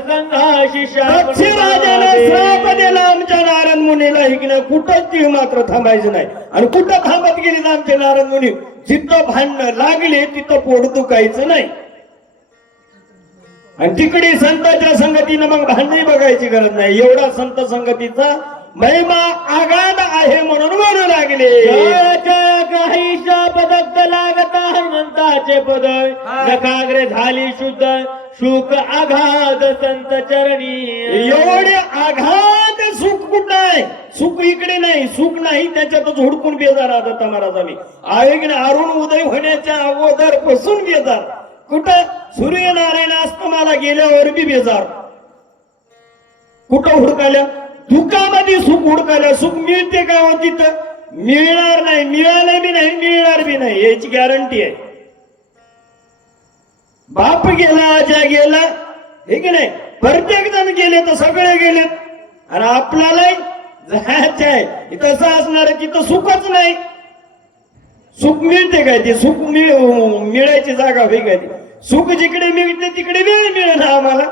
संघाशी राजाला श्राप दिला आमच्या नारद मुनीला इकडे कुठंच ती मात्र थांबायचं नाही. आणि कुठं थांबत गेली आमचे नारद मुनी जिथं भांडणं लागले तिथं पोट दुखायचं नाही. आणि तिकडे संतांच्या संगतीनं मग भांडणी बघायची गरज नाही. एवढा संत संगतीचा महिमा आगाध आहे म्हणून म्हणू लागले. काही पदक्त लागता हनुमंताचे पद नखाग्र झाली शुद्ध सुख आघात संत चरणी. एवढे आघात सुख कुठं आहे. सुख इकडे नाही. सुख नाही त्याच्यातच हुडकून बेजार आदत्त महाराजांनी आहे की नाही. अरुण उदय होण्याच्या अगोदर पासून बेजार. कुठं सूर्यनारायण अस्तमाला गेल्यावर बी बेजार. कुठं हुडकाल्या दुःखामध्ये सुख हुडकायला. सुख मिळते का हो तिथं. मिळणार नाही. मिळालं बी नाही मिळणार बी नाही याची गॅरंटी आहे. बाप गेला आजा गेला हे की नाही. प्रत्येक जण गेले तर सगळे गेले. आणि आपल्याला जायचं आहे तसं असणार तिथं सुखच नाही. सुख मिळते काय ते. सुख मिळायची जागा होई काय ती. सुख जिकडे मिळते तिकडे वेळ मिळेल आम्हाला.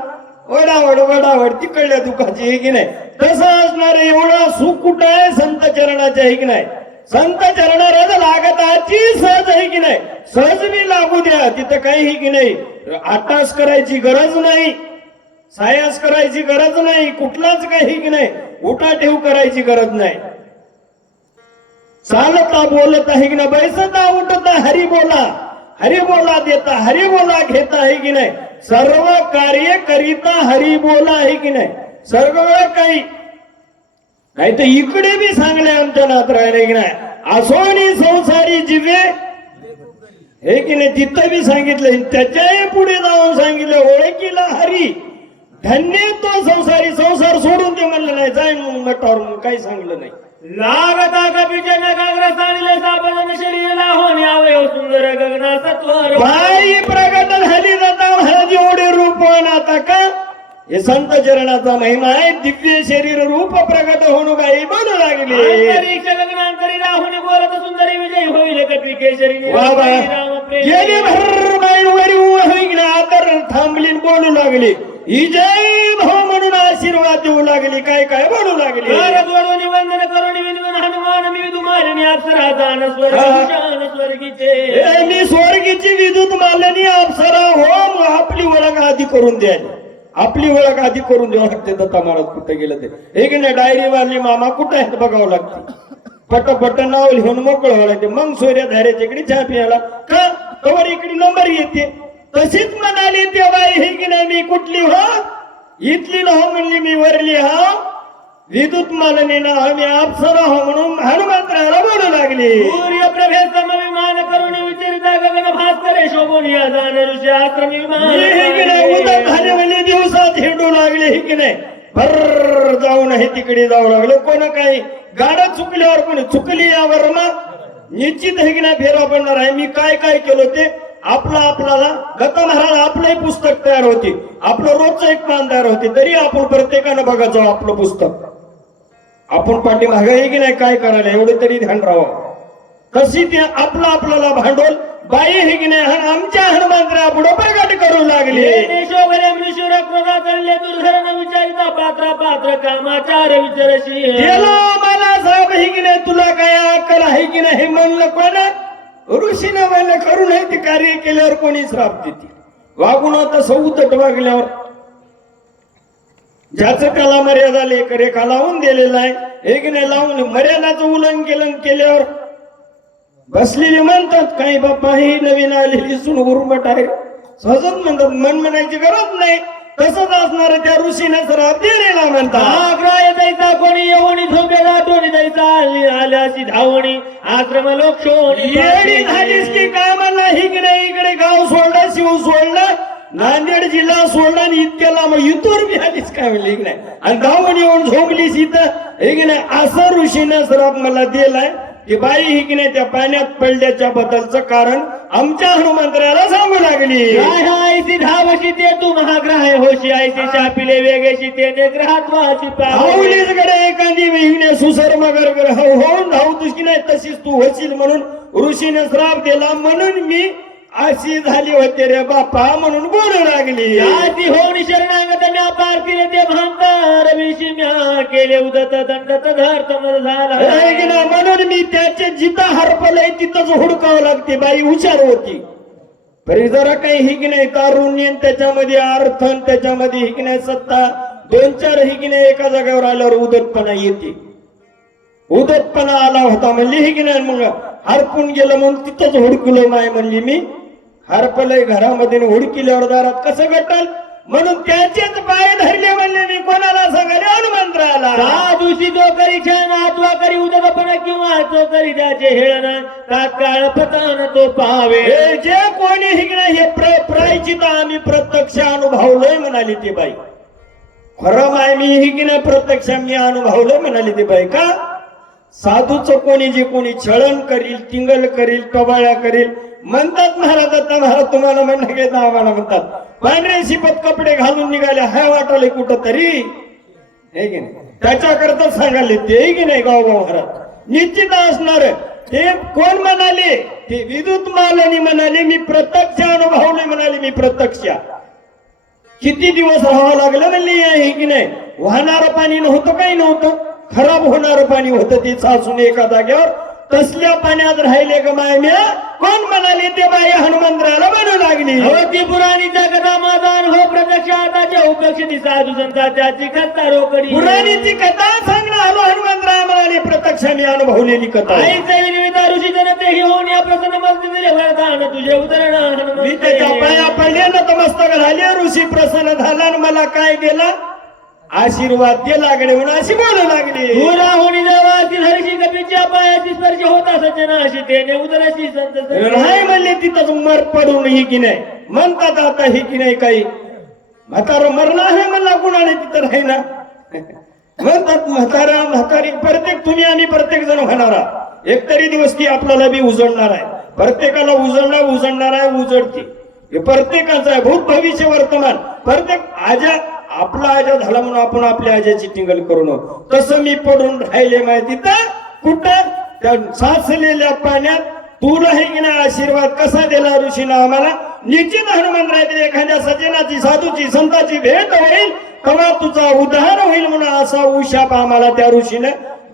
वडावड वडावड तिकडल्या दुखाची हे की नाही. तसं असणार एवढं सुख कुठं आहे संत चरणाच्या हे की नाही. संत चरणाला लागत आची सहज आहे की नाही. सहज बी लागू द्या तिथं काही हे की नाही. आटास करायची गरज नाही. सायास करायची गरज नाही. कुठलाच काही की नाही उठाठेव करायची गरज नाही. चालता बोलत आहे की नाही. बैसता उठता हरी बोला. हरी बोला देता हरी बोला घेता आहे की नाही. सर्व कार्य करिता हरी बोला आहे की नाही. सर्व काही नाही तर इकडे बी सांगले आमच्या नात राहिले की नाही. असोनी संसारी जिवे हे की नाही. तिथं बी सांगितलं. त्याच्याही पुढे जाऊन सांगितलं ओळखीला हरी धन्य तो संसारी. संसार सोडून ते म्हणलं नाही जाईन मठावर काही सांगलं नाही. लागता कपीच्या नकाग्र सांगले साबण शरीराला होणे अवयव सुंदर गगना सत्वर बाई प्रगट झाली जाता महाराज एवढे रूपवान आता का. हे संत चरणाचा महिमा आहे. दिव्य शरीर रूप प्रगट होणू बाई बनू लागली. अंतरिक्ष गगनांतरी राहुनी बोलत सुंदरी विजय होईल कपी केशरी. गेली भर बाई वरी होईल आतर थांबली बोलू लागली. विजय भाऊ म्हणून आशीर्वाद देऊ लागली. काय काय म्हणू लागली. वंदन करून विद्वन हनुमान मी विदुमालिनी अप्सरा दान स्वर्गीचे. मी स्वर्गीची विद्युत मालिनी अप्सरा हो. आपली ओळख आधी करून द्या. आपली ओळख आधी करून द्यावं लागते. दत्ता महाराज कुठे गेलं ते एक नाही. डायरी वाली मामा कुठे आहेत बघावं लागते. पटपट नाव लिहून मोकळं लागते. मग सूर्य धाऱ्याच्या इकडे चहा प्यायला का तवर इकडे नंबर येते. तशीच म्हणाली तेव्हा हे की नाही मी कुठली हो इथली न हो म्हणली मी वरली हा. विद्युत मालनी ना मी अप्सरा हो म्हणून हनुमंतराला बोलू लागली. सूर्य प्रभे समविमान करून विचारिता गगन भास्करे शोभूनिया जाण ऋषात्र उदक झाले म्हणजे दिवसात हिंडू लागले हे की नाही. भर जाऊन हे तिकडे जाऊ लागलो. कोण काही गाडा चुकल्यावर कोणी चुकली यावर मग निश्चित हे की नाही फेरा पडणार आहे. मी काय काय केलं ते आपल्याला दत्ता महाराज आपलंही पुस्तक तयार होते. आपलं रोजचं एक पान तयार होते. तरी आपण प्रत्येकानं बघायचं आपलं पुस्तक. आपण पाठीमागे आहे की नाही काय करायला एवढं तरी ध्यान राहावं. कशी ते आपल्याला भांडवल बाई हे की नाही आमच्या हनुमंतरा पुढे प्रगट करू लागले. लागले विचारिता पात्र पात्र कामाचार विचारशी गेला मला साहेब ही की नाही तुला काय अक्कल आहे की नाही म्हणलं कोण ऋषीने म्हणलं करू नये ते कार्य केल्यावर कोणी श्राप देते वागून तसं उतट वागल्यावर ज्याचं त्याला मर्यादा रेखा लावून दिलेला आहे एक नाही लावून मर्यादाचं उल्लंघन केल्यावर बसलेली म्हणतात काही बाप्पा ही नवीन आलेली सून उर्मट आहे सहजच म्हणतात मन म्हणायची गरज नाही तसंच असणार त्या ऋषीने श्राप दिलेला म्हणतात जायचा कोणी येऊनी झोपेला आठवणी जायचा आल्याची धावणी आश्रम लोक येडी झालीस की कामाला नाही की नाही इकडे गाव सोडला शिव सोडला नांदेड जिल्हा सोडला आणि इतक्याला मग इथून बी आलीस काय म्हणली नाही आणि धावून येऊन झोपलीस इथं हे की नाही असं ऋषीने श्राप मला दिलाय की बाई ही की नाही त्या पाण्यात पडल्याच्या बद्दलचं कारण आमच्या हनुमंतराला सांगू लागली आयसी धावशी ते तू महाग्रह होशी आयसी शापिले वेगेशी ते निग्रहात वाची पाहुलीच कडे एखादी विहिणे सुसर मगर ग्रह होऊन धावू तुझी नाही तशीच तू होशील म्हणून ऋषीने श्राप दिला म्हणून मी अशी झाली होते रे बापा म्हणून बोलू लागली आधी होऊन शरणांगत म्या पार केले ते भांडार विषी म्या केले उदत दंडत धर्त झाला म्हणून मी त्याचे जिथं हरपलंय तिथंच हुडकावं लागते बाई हुशार होती तरी जरा काही ही की नाही तारुण्य त्याच्यामध्ये अर्थ त्याच्यामध्ये ही की नाही सत्ता दोन चार ही की नाही एका जागेवर आल्यावर उदटपणा येते उदटपणा आला होता म्हणली ही की नाही मग हरपून गेलं म्हणून तिथंच हुडकलो नाही म्हणली मी हरपलंय घरामध्ये हुडकिल्यावर दारात कसं गटल म्हणून त्याचेच पाय धरले म्हणले मी कोणाला सांगाले हनुमंतराला दिवशी जो करी छान आत्वा करी उदकपणा किंवा जो करी त्याचे हेळण तात्काळ पतान तो पावे जे कोणी हिकणं हे प्रायचित आम्ही प्रत्यक्ष अनुभवलोय म्हणाली ती बाई खरं माय मी हिकणं प्रत्यक्ष मी अनुभवलोय म्हणाली ती बाई का साधूचं कोणी जे कोणी छळण करील टिंगल करील टबाळ्या करील म्हणतात महाराज आता महाराज तुम्हाला म्हणणं घेत आम्हाला म्हणतात पांढरे शिपत कपडे घालून निघाले हाय वाटले कुठं तरी हे की नाही त्याच्याकरता सांगाले ते की नाही गावगाव महाराज निश्चित असणार ते कोण म्हणाले ते विद्युत मालनी म्हणाले मी प्रत्यक्ष अनुभवले म्हणाले मी प्रत्यक्ष किती दिवस राहावं लागलं म्हणले हे की नाही वाहणारं पाणी नव्हतं काही नव्हतं खराब होणार पाणी होतं ते सासून एका जागेवर तसल्या पाण्यात राहिले ग मायम्या कोण म्हणाले ते बाई हनुमंतराला म्हणू लागली ती पुराणीचा कथा माझा अनुभव प्रत्यक्ष आताच्या उपेक्षित साधू संतांची कथा रोकडी पुराणीची कथा सांगणं आलो हनुमंतराला म्हणाले प्रत्यक्ष मी अनुभवलेली कथा ऋषी ते होऊन या प्रसन्न मस्ती वरदान तुझे उदाहरण मी त्याच्या पाया पडले नतमस्तक झाले ऋषी प्रसन्न झाला आणि मला काय केला आशीर्वाद दे लागले म्हणून अशी बोलू लागली तुला होणी जवळ हरशी कपीच्या पायाची स्पर्श होता सज्जना अशी तेने उदराशी संत नाही म्हणले तिथंच मर पडून ही की नाही म्हणतात आता ही की नाही काही म्हातारा मरण आहे म्हणला कुणाने तिथं नाही ना म्हणतात म्हातारा म्हातारी प्रत्येक तुम्ही आणि प्रत्येक जण होणारा एक तरी दिवस ती आपल्याला बी उजळणार आहे प्रत्येकाला उजळणार आहे उजळते हे प्रत्येकाचं आहे भूत भविष्य वर्तमान प्रत्येक आजा आपला आजा झाला म्हणून आपण आपल्या आजाची टिंगल करू तसं मी पडून राहिले माहिती तर कुठं त्या साचलेल्या पाण्यात तुला हे की नाही आशीर्वाद कसा दिला ऋषीनं आम्हाला निश्चित हनुमंतरातील एखाद्या सज्जनाची साधूची संताची भेट होईल तेव्हा तुझा उद्धार होईल म्हणून असा उशाप आम्हाला त्या ऋषीने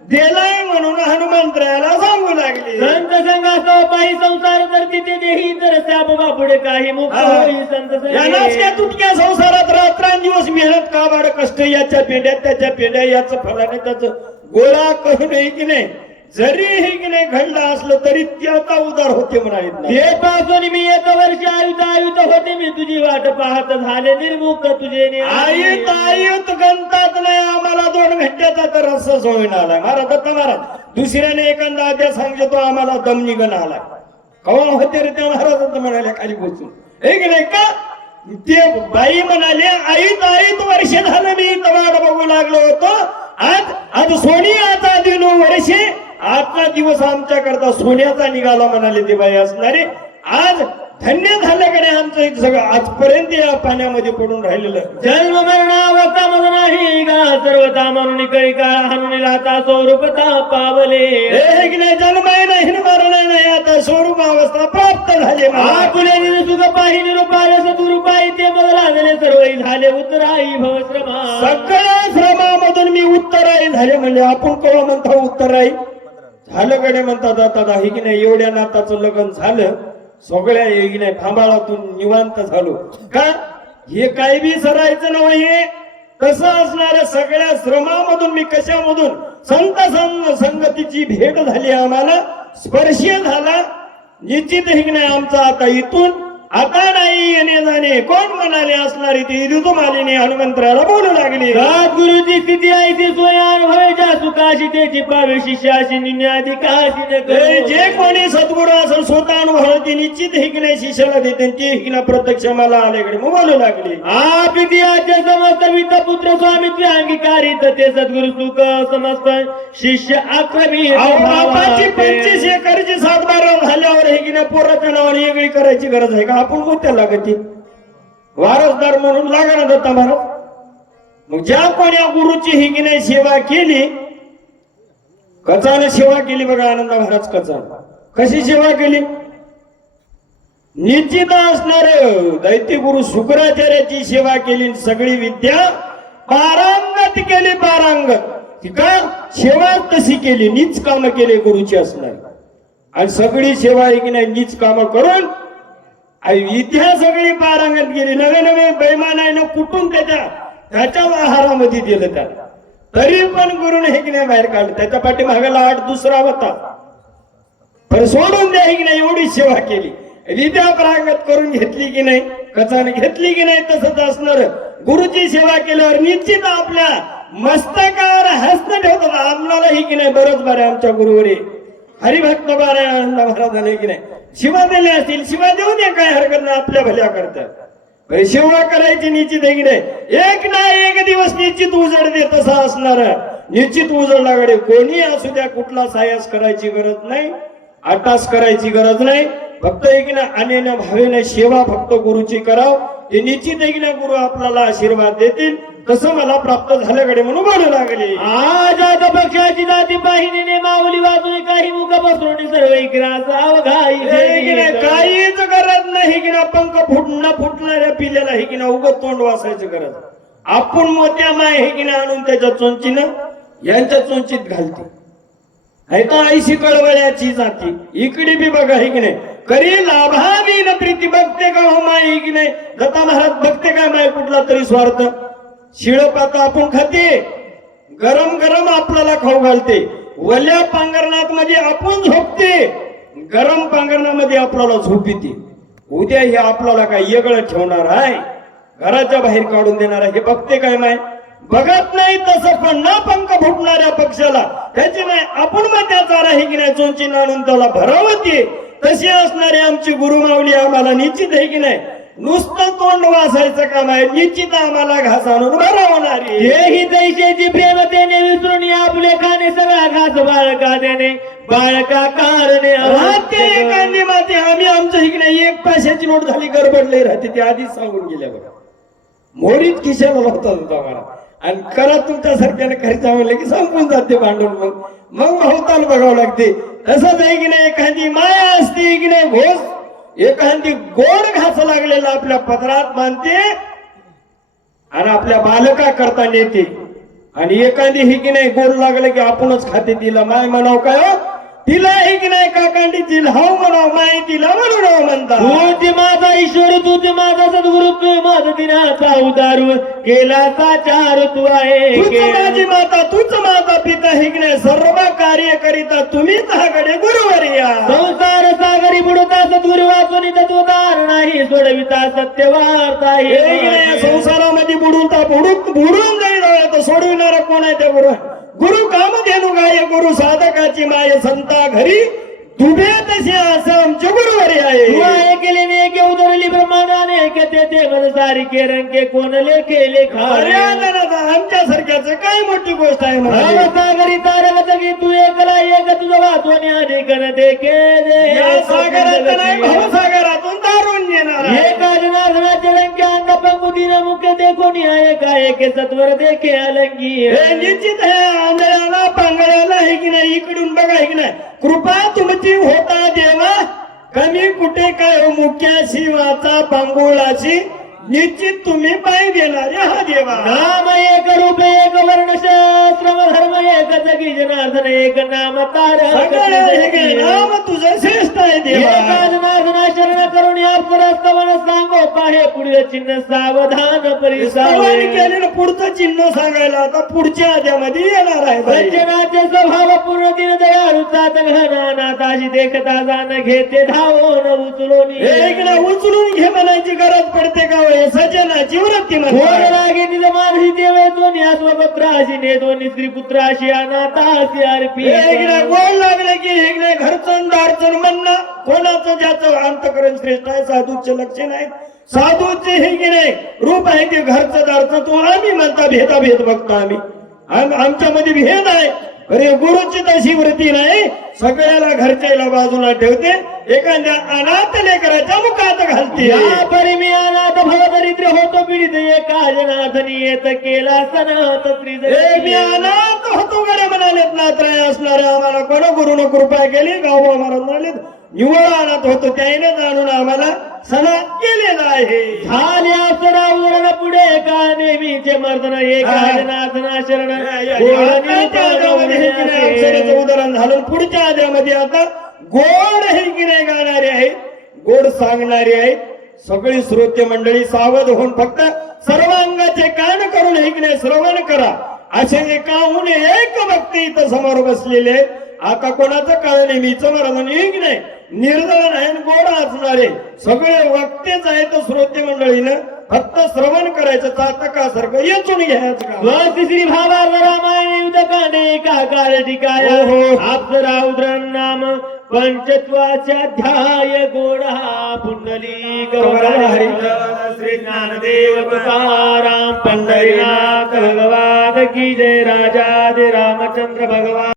दिलाय म्हणून हनुमंतराला सांगू लागले संत संघाचा पायी संसार तर तिथे देही तर त्या बाबा पुढे काही मुक्त होईल संत या तुटक्या संसारात रात्रंदिवस मेहनत काबाड कष्ट याच्या पेंड्या त्याच्या पेंड्या याचं फलाने त्याचं गोळा करून की नाही जरी हे की नाही घडलं असलं तरी त्याचा उदार होते म्हणाले हे पासून मी एक वर्ष आयुत होते मी तुझी वाट पाहत झाले निर्मुख तुझे आयुत गणतात नाही आम्हाला 2 घंट्याचा तर रस्साच होईन आलाय महाराज दत्त महाराज दुसऱ्याने एखादा आद्या सांगतो आम्हाला दम निघण आलाय कवा होते रे त्या महाराज म्हणाले खाली बसून हे की नाही का ते बाई म्हणाले आईत वर्ष झालं मी वाट बघू लागलो होतो आज सोनियाचा दिन वर्षे आजचा दिवस आमच्या करता सोन्याचा निघाला म्हणाले ते बाई असणारे आज धन्य झाल्याकडे आमचं एक सगळं आजपर्यंत या पाण्यामध्ये पडून राहिलेलं जन्म मरणावस्था मज नाही गा सर्वता म्हणून कळी काळ हाणून राहता स्वरूपता पावले हे की नाही जन्म आहे नाही मरण नाही आता स्वरूप अवस्था प्राप्त झाले आपुले सुख पाहिली रूपाले सदुरूपाई ते मला झाले उतराई भवश्रमा. सगळ्या श्रमामधून मी उत्तराई झाले म्हणजे आपण केव्हा म्हणतो उत्तराई झालं गडे म्हणतात आता हे की नाही एवढ्या नाताचं लग्न झालं सगळ्या हे की नाही फांबाळातून निवांत झालो का हे काही बी सरायचं नाही तसं असणाऱ्या सगळ्या श्रमामधून मी कशामधून संगतीची भेट झाली आम्हाला स्पर्श झाला निश्चित हे की नाही आमचा आता इथून आता नाही येणे जाणे कोण म्हणाले असणारी ती ऋतुमालिनी हनुमंतराला बोलू लागली. सद्गुरुची स्थिती आहे ती सोय अनुभवायच्या सुखाशी त्याची पावे शिष्याशी निन्याधिकाशी जे कोणी सद्गुरू असेल स्वतः अनुभव ती निश्चित हिकण्या शिष्याला देते ती हिकण्या प्रत्यक्ष मला आल्याकडे मग बोलू लागली. आपल्या समस्त वित्त पुत्र स्वामित्व अंगीकारित ते सद्गुरु सुख समस्त शिष्य आक्रमी 25 एकरची 7-12 झाल्यावर हिकण्या पोराच्या नावाने वेगळी करायची गरज आहे का आपण मोठ्या लागती वारसदार म्हणून लागणार दत्ता महाराज. मग ज्या कोण्या गुरुची ही की नाही सेवा केली कचाने सेवा केली बघा आनंद महाराज कचान कशी सेवा केली निश्चित असणारे दैत्य गुरु शुक्राचार्याची सेवा केली सगळी विद्या पारंगत केली पारंगत का सेवा तशी केली नीच काम केले गुरुची असणार आणि सगळी सेवा ही की नाही नीच काम करून विद्या सगळी पारंगत गेली नवे नवे बैमानानं कुठून त्याच्या आहारामध्ये दिलं त्याला तरी पण गुरुने हे की नाही बाहेर काढलं त्याच्या पाठीमागाला 8 दुसरा होता पण सोडून द्या की नाही एवढी सेवा केली विद्या पारंगत करून घेतली की नाही कचाने घेतली की नाही तसंच असणार गुरुची सेवा केल्यावर निश्चित आपल्या मस्तकावर हस्त ठेवतात आम्हाला ही की नाही बरंच बरं आमच्या गुरुवरी हरिभक्त बारा आनंद महाराजांनी की नाही शिवा दिले असतील शिवा देऊ दे काय हरकत नाही आपल्या भल्या करतात सेवा करायची निश्चित आहे की नाही एक ना एक दिवस निश्चित उजड दे तसा असणार निश्चित उजड लागडे कोणी असू द्या कुठला सायास करायची गरज नाही आटास करायची गरज नाही फक्त एक ना अनेन भावेने सेवा फक्त गुरुची कराव ते निश्चित आहे की ना गुरु आपल्याला आशीर्वाद देतील तसं मला प्राप्त झाल्याकडे म्हणून बोलू लागले. आज आता पक्षाची जाती पाहिनीने माऊली वाचून काही मुख पसरून सर्व इकराचा काहीच गरज नाही की ना पंख फुटणाऱ्या पिल्ल्याला हे की ना उगत तोंड वाचायचं गरज आपण मोत्या माय हे की ना आणून त्याच्या चोंचीनं यांच्या चोंचीत घालते ऐका ऐशी कळवळ्याची जाती इकडे बी बघा हे की नाही करी लाभावी न प्रीती बघते का हो माय की नाही दत्ता महाराज बघते का माय कुठला तरी स्वार्थ शिळपाता आपण खाते गरम गरम आपल्याला खाऊ घालते वल्या पांघरणात मध्ये आपण झोपते गरम पांघरणामध्ये आपल्याला झोप येते उद्या हे आपल्याला काय वेगळं ठेवणार आहे घराच्या बाहेर काढून देणार आहे हे बघते काय माय बघत नाही तसं पण ना पंख फुटणाऱ्या पक्षाला त्याची नाही आपण मग त्याचा राही की नाही चोंची आणून त्याला भरावते तशी असणारी आमची गुरुमाऊली आम्हाला निश्चित आहे की नाही नुसतं तोंड वासायचं काम आहे निश्चित आम्हाला घास आणून भरवणारी हेही दैशाची प्रेम देणे विसरून आपले खाणे सगळा घास बाळका देणे बाळका कारणे एखादी माते आम्ही आमच्या इकडे 1 पैशाची नोट झाली गडबडले राहते ते आधीच सांगून गेल्या बघा मोरीत खिशाला लावतात होता मला आणि करा तुमच्या सारख्याने खर्चा म्हणलं की संपून जाते भांडून मग भावताल बघावं लागते तसंच आहे की नाही एखादी माया असते की नाही घोष एखादी गोड घास लागलेला आपल्या पदरात बांधते आणि आपल्या बालका करता नेते आणि एखादी ही की नाही गोड लागलं की आपणच खाते तिला माय म्हणाव काय तिला ही की नाही काकांडी तिला हाव म्हणाव माय तिला म्हणून म्हणता तू माझा ईश्वर तू माझा सद्गुरु तू माझा दिनाचा उदारू केला चार तू आहे तूच माझी माता तूच माझा पिता ही की नाही सर्व कार्य करिता तुम्हीच हा कडे गुरुवर या संसार सागरी बुडता सद्गुरु वाचून तत्वदार नाही सोडविता सत्यवार्ता संसारामध्ये बुडून जाईल तर सोडविणारा कोण आहे त्या गुरु कामधेनु गाय गुरु साधकाची माय संता घरी तुबे तसे असं आमच्या गुरुवारी आहे केले नेके उदरली ब्रह्मांडाने ते मन सारिके रंके कोण लेखे लेखा आमच्या सारख्याच काय मोठी गोष्ट आहे सागरी तारक जगी तू एकला एक तुझं वाचवणे अनेकन देखे सागरात नाही भावसागरातून दारून येणार एका जनार्दनाचे रंके अंग पंकुतीन मुख्य ते कोणी आहे काय के सत्वर देखे अलंगी निश्चित आहे आंधळ्याला पांगळ्याला आहे की नाही इकडून बघा आहे की नाही कृपा तुमची होता देवा कमी कुठे काय मुख्याशी वाचा पांगुळाची निश्चित तुम्ही पाय देणारे हा देवा नाम एक रूप एक वर्ण श्रम धर्म एक जगी जनार्दन एक नाम सगळं हे काय नाम तुझं श्रेष्ठ आहे देवा जनार्दना शरण करून या परस्तवन सांगो पाहे पुढे चिन्ह सावधान स्तवन परिसावे केलेलं पुढचं चिन्ह सांगायला आता पुढच्या आद्यामध्ये येणार आहे बाई. वचनाचे स्वभाव पूर्ण दिन दयाळुचात घना नाताशी देखता जाण घेते धावून उचलून हे इकडे उचलून घे म्हणायची गरज पडते का वय सजनाची वृत्ती घोर म्हणतात. लागे निज मानसी देवे दोन्ही आत्मपुत्राशी ने दोन्ही स्त्री पुत्राशी अनाथाशी अर्पी हे इकडे गोड लागले की इकडे घरचण दारचण म्हणणं कोणाचं ज्याचं अंतकरण श्रेष्ठ आहे साधूचे लक्षण आहेत साधूचे हे की नाही रूप आहे ते घरचं दारचं तो आम्ही म्हणता भेद बघतो आमच्यामध्ये भेद आहे अरे गुरुची तशी वृत्ती नाही सगळ्याला घरच्याला बाजूला ठेवते एखाद्या अनाथ लेकराच्या मुखात घालते या परी मी अनाथ भवदरिद्र होतो पीडित एका जनाथनी येत केला सनाथ हे मी अनाथ होतो गड्या म्हणालेत ना त्रय असणारे आम्हाला कोण गुरुनं कृपा केली गाव महाराज म्हणाले निवळ अनाथ होतो त्याने जाणून आम्हाला सणा केलेला आहे झाले अप्सरा उरण पुढे का नेहमीचे मर्दन एका जनाथना शरण अक्षराचं उदाहरण झालं पुढच्या आद्यामध्ये आता गोड हे की नाही गाणारे आहेत गोड सांगणारे आहेत सगळी श्रोते मंडळी सावध होऊन फक्त सर्वांगाचे कान करून हे की नाही श्रवण करा असे एकाहून एक व्यक्ती इथं समोर बसलेले आहेत. आता कोणाचं काळ नेहमीचं मरण एक नाही निर्दळ नाही गोड असणारे सगळे वक्तेच आहेत श्रोते मंडळीनं फक्त श्रवण करायचं चातकासारखं येचून घ्यायचं का श्री भावार्थ रामायण युद्ध कांडे का काळ टिकाय अप्सरा उद्रण नाम पंचत्वाध्याय गोडा पुंडली श्री ज्ञानदेव तुकाराम पंढरीनाथ भगवान की जय राजा दे रामचंद्र भगवान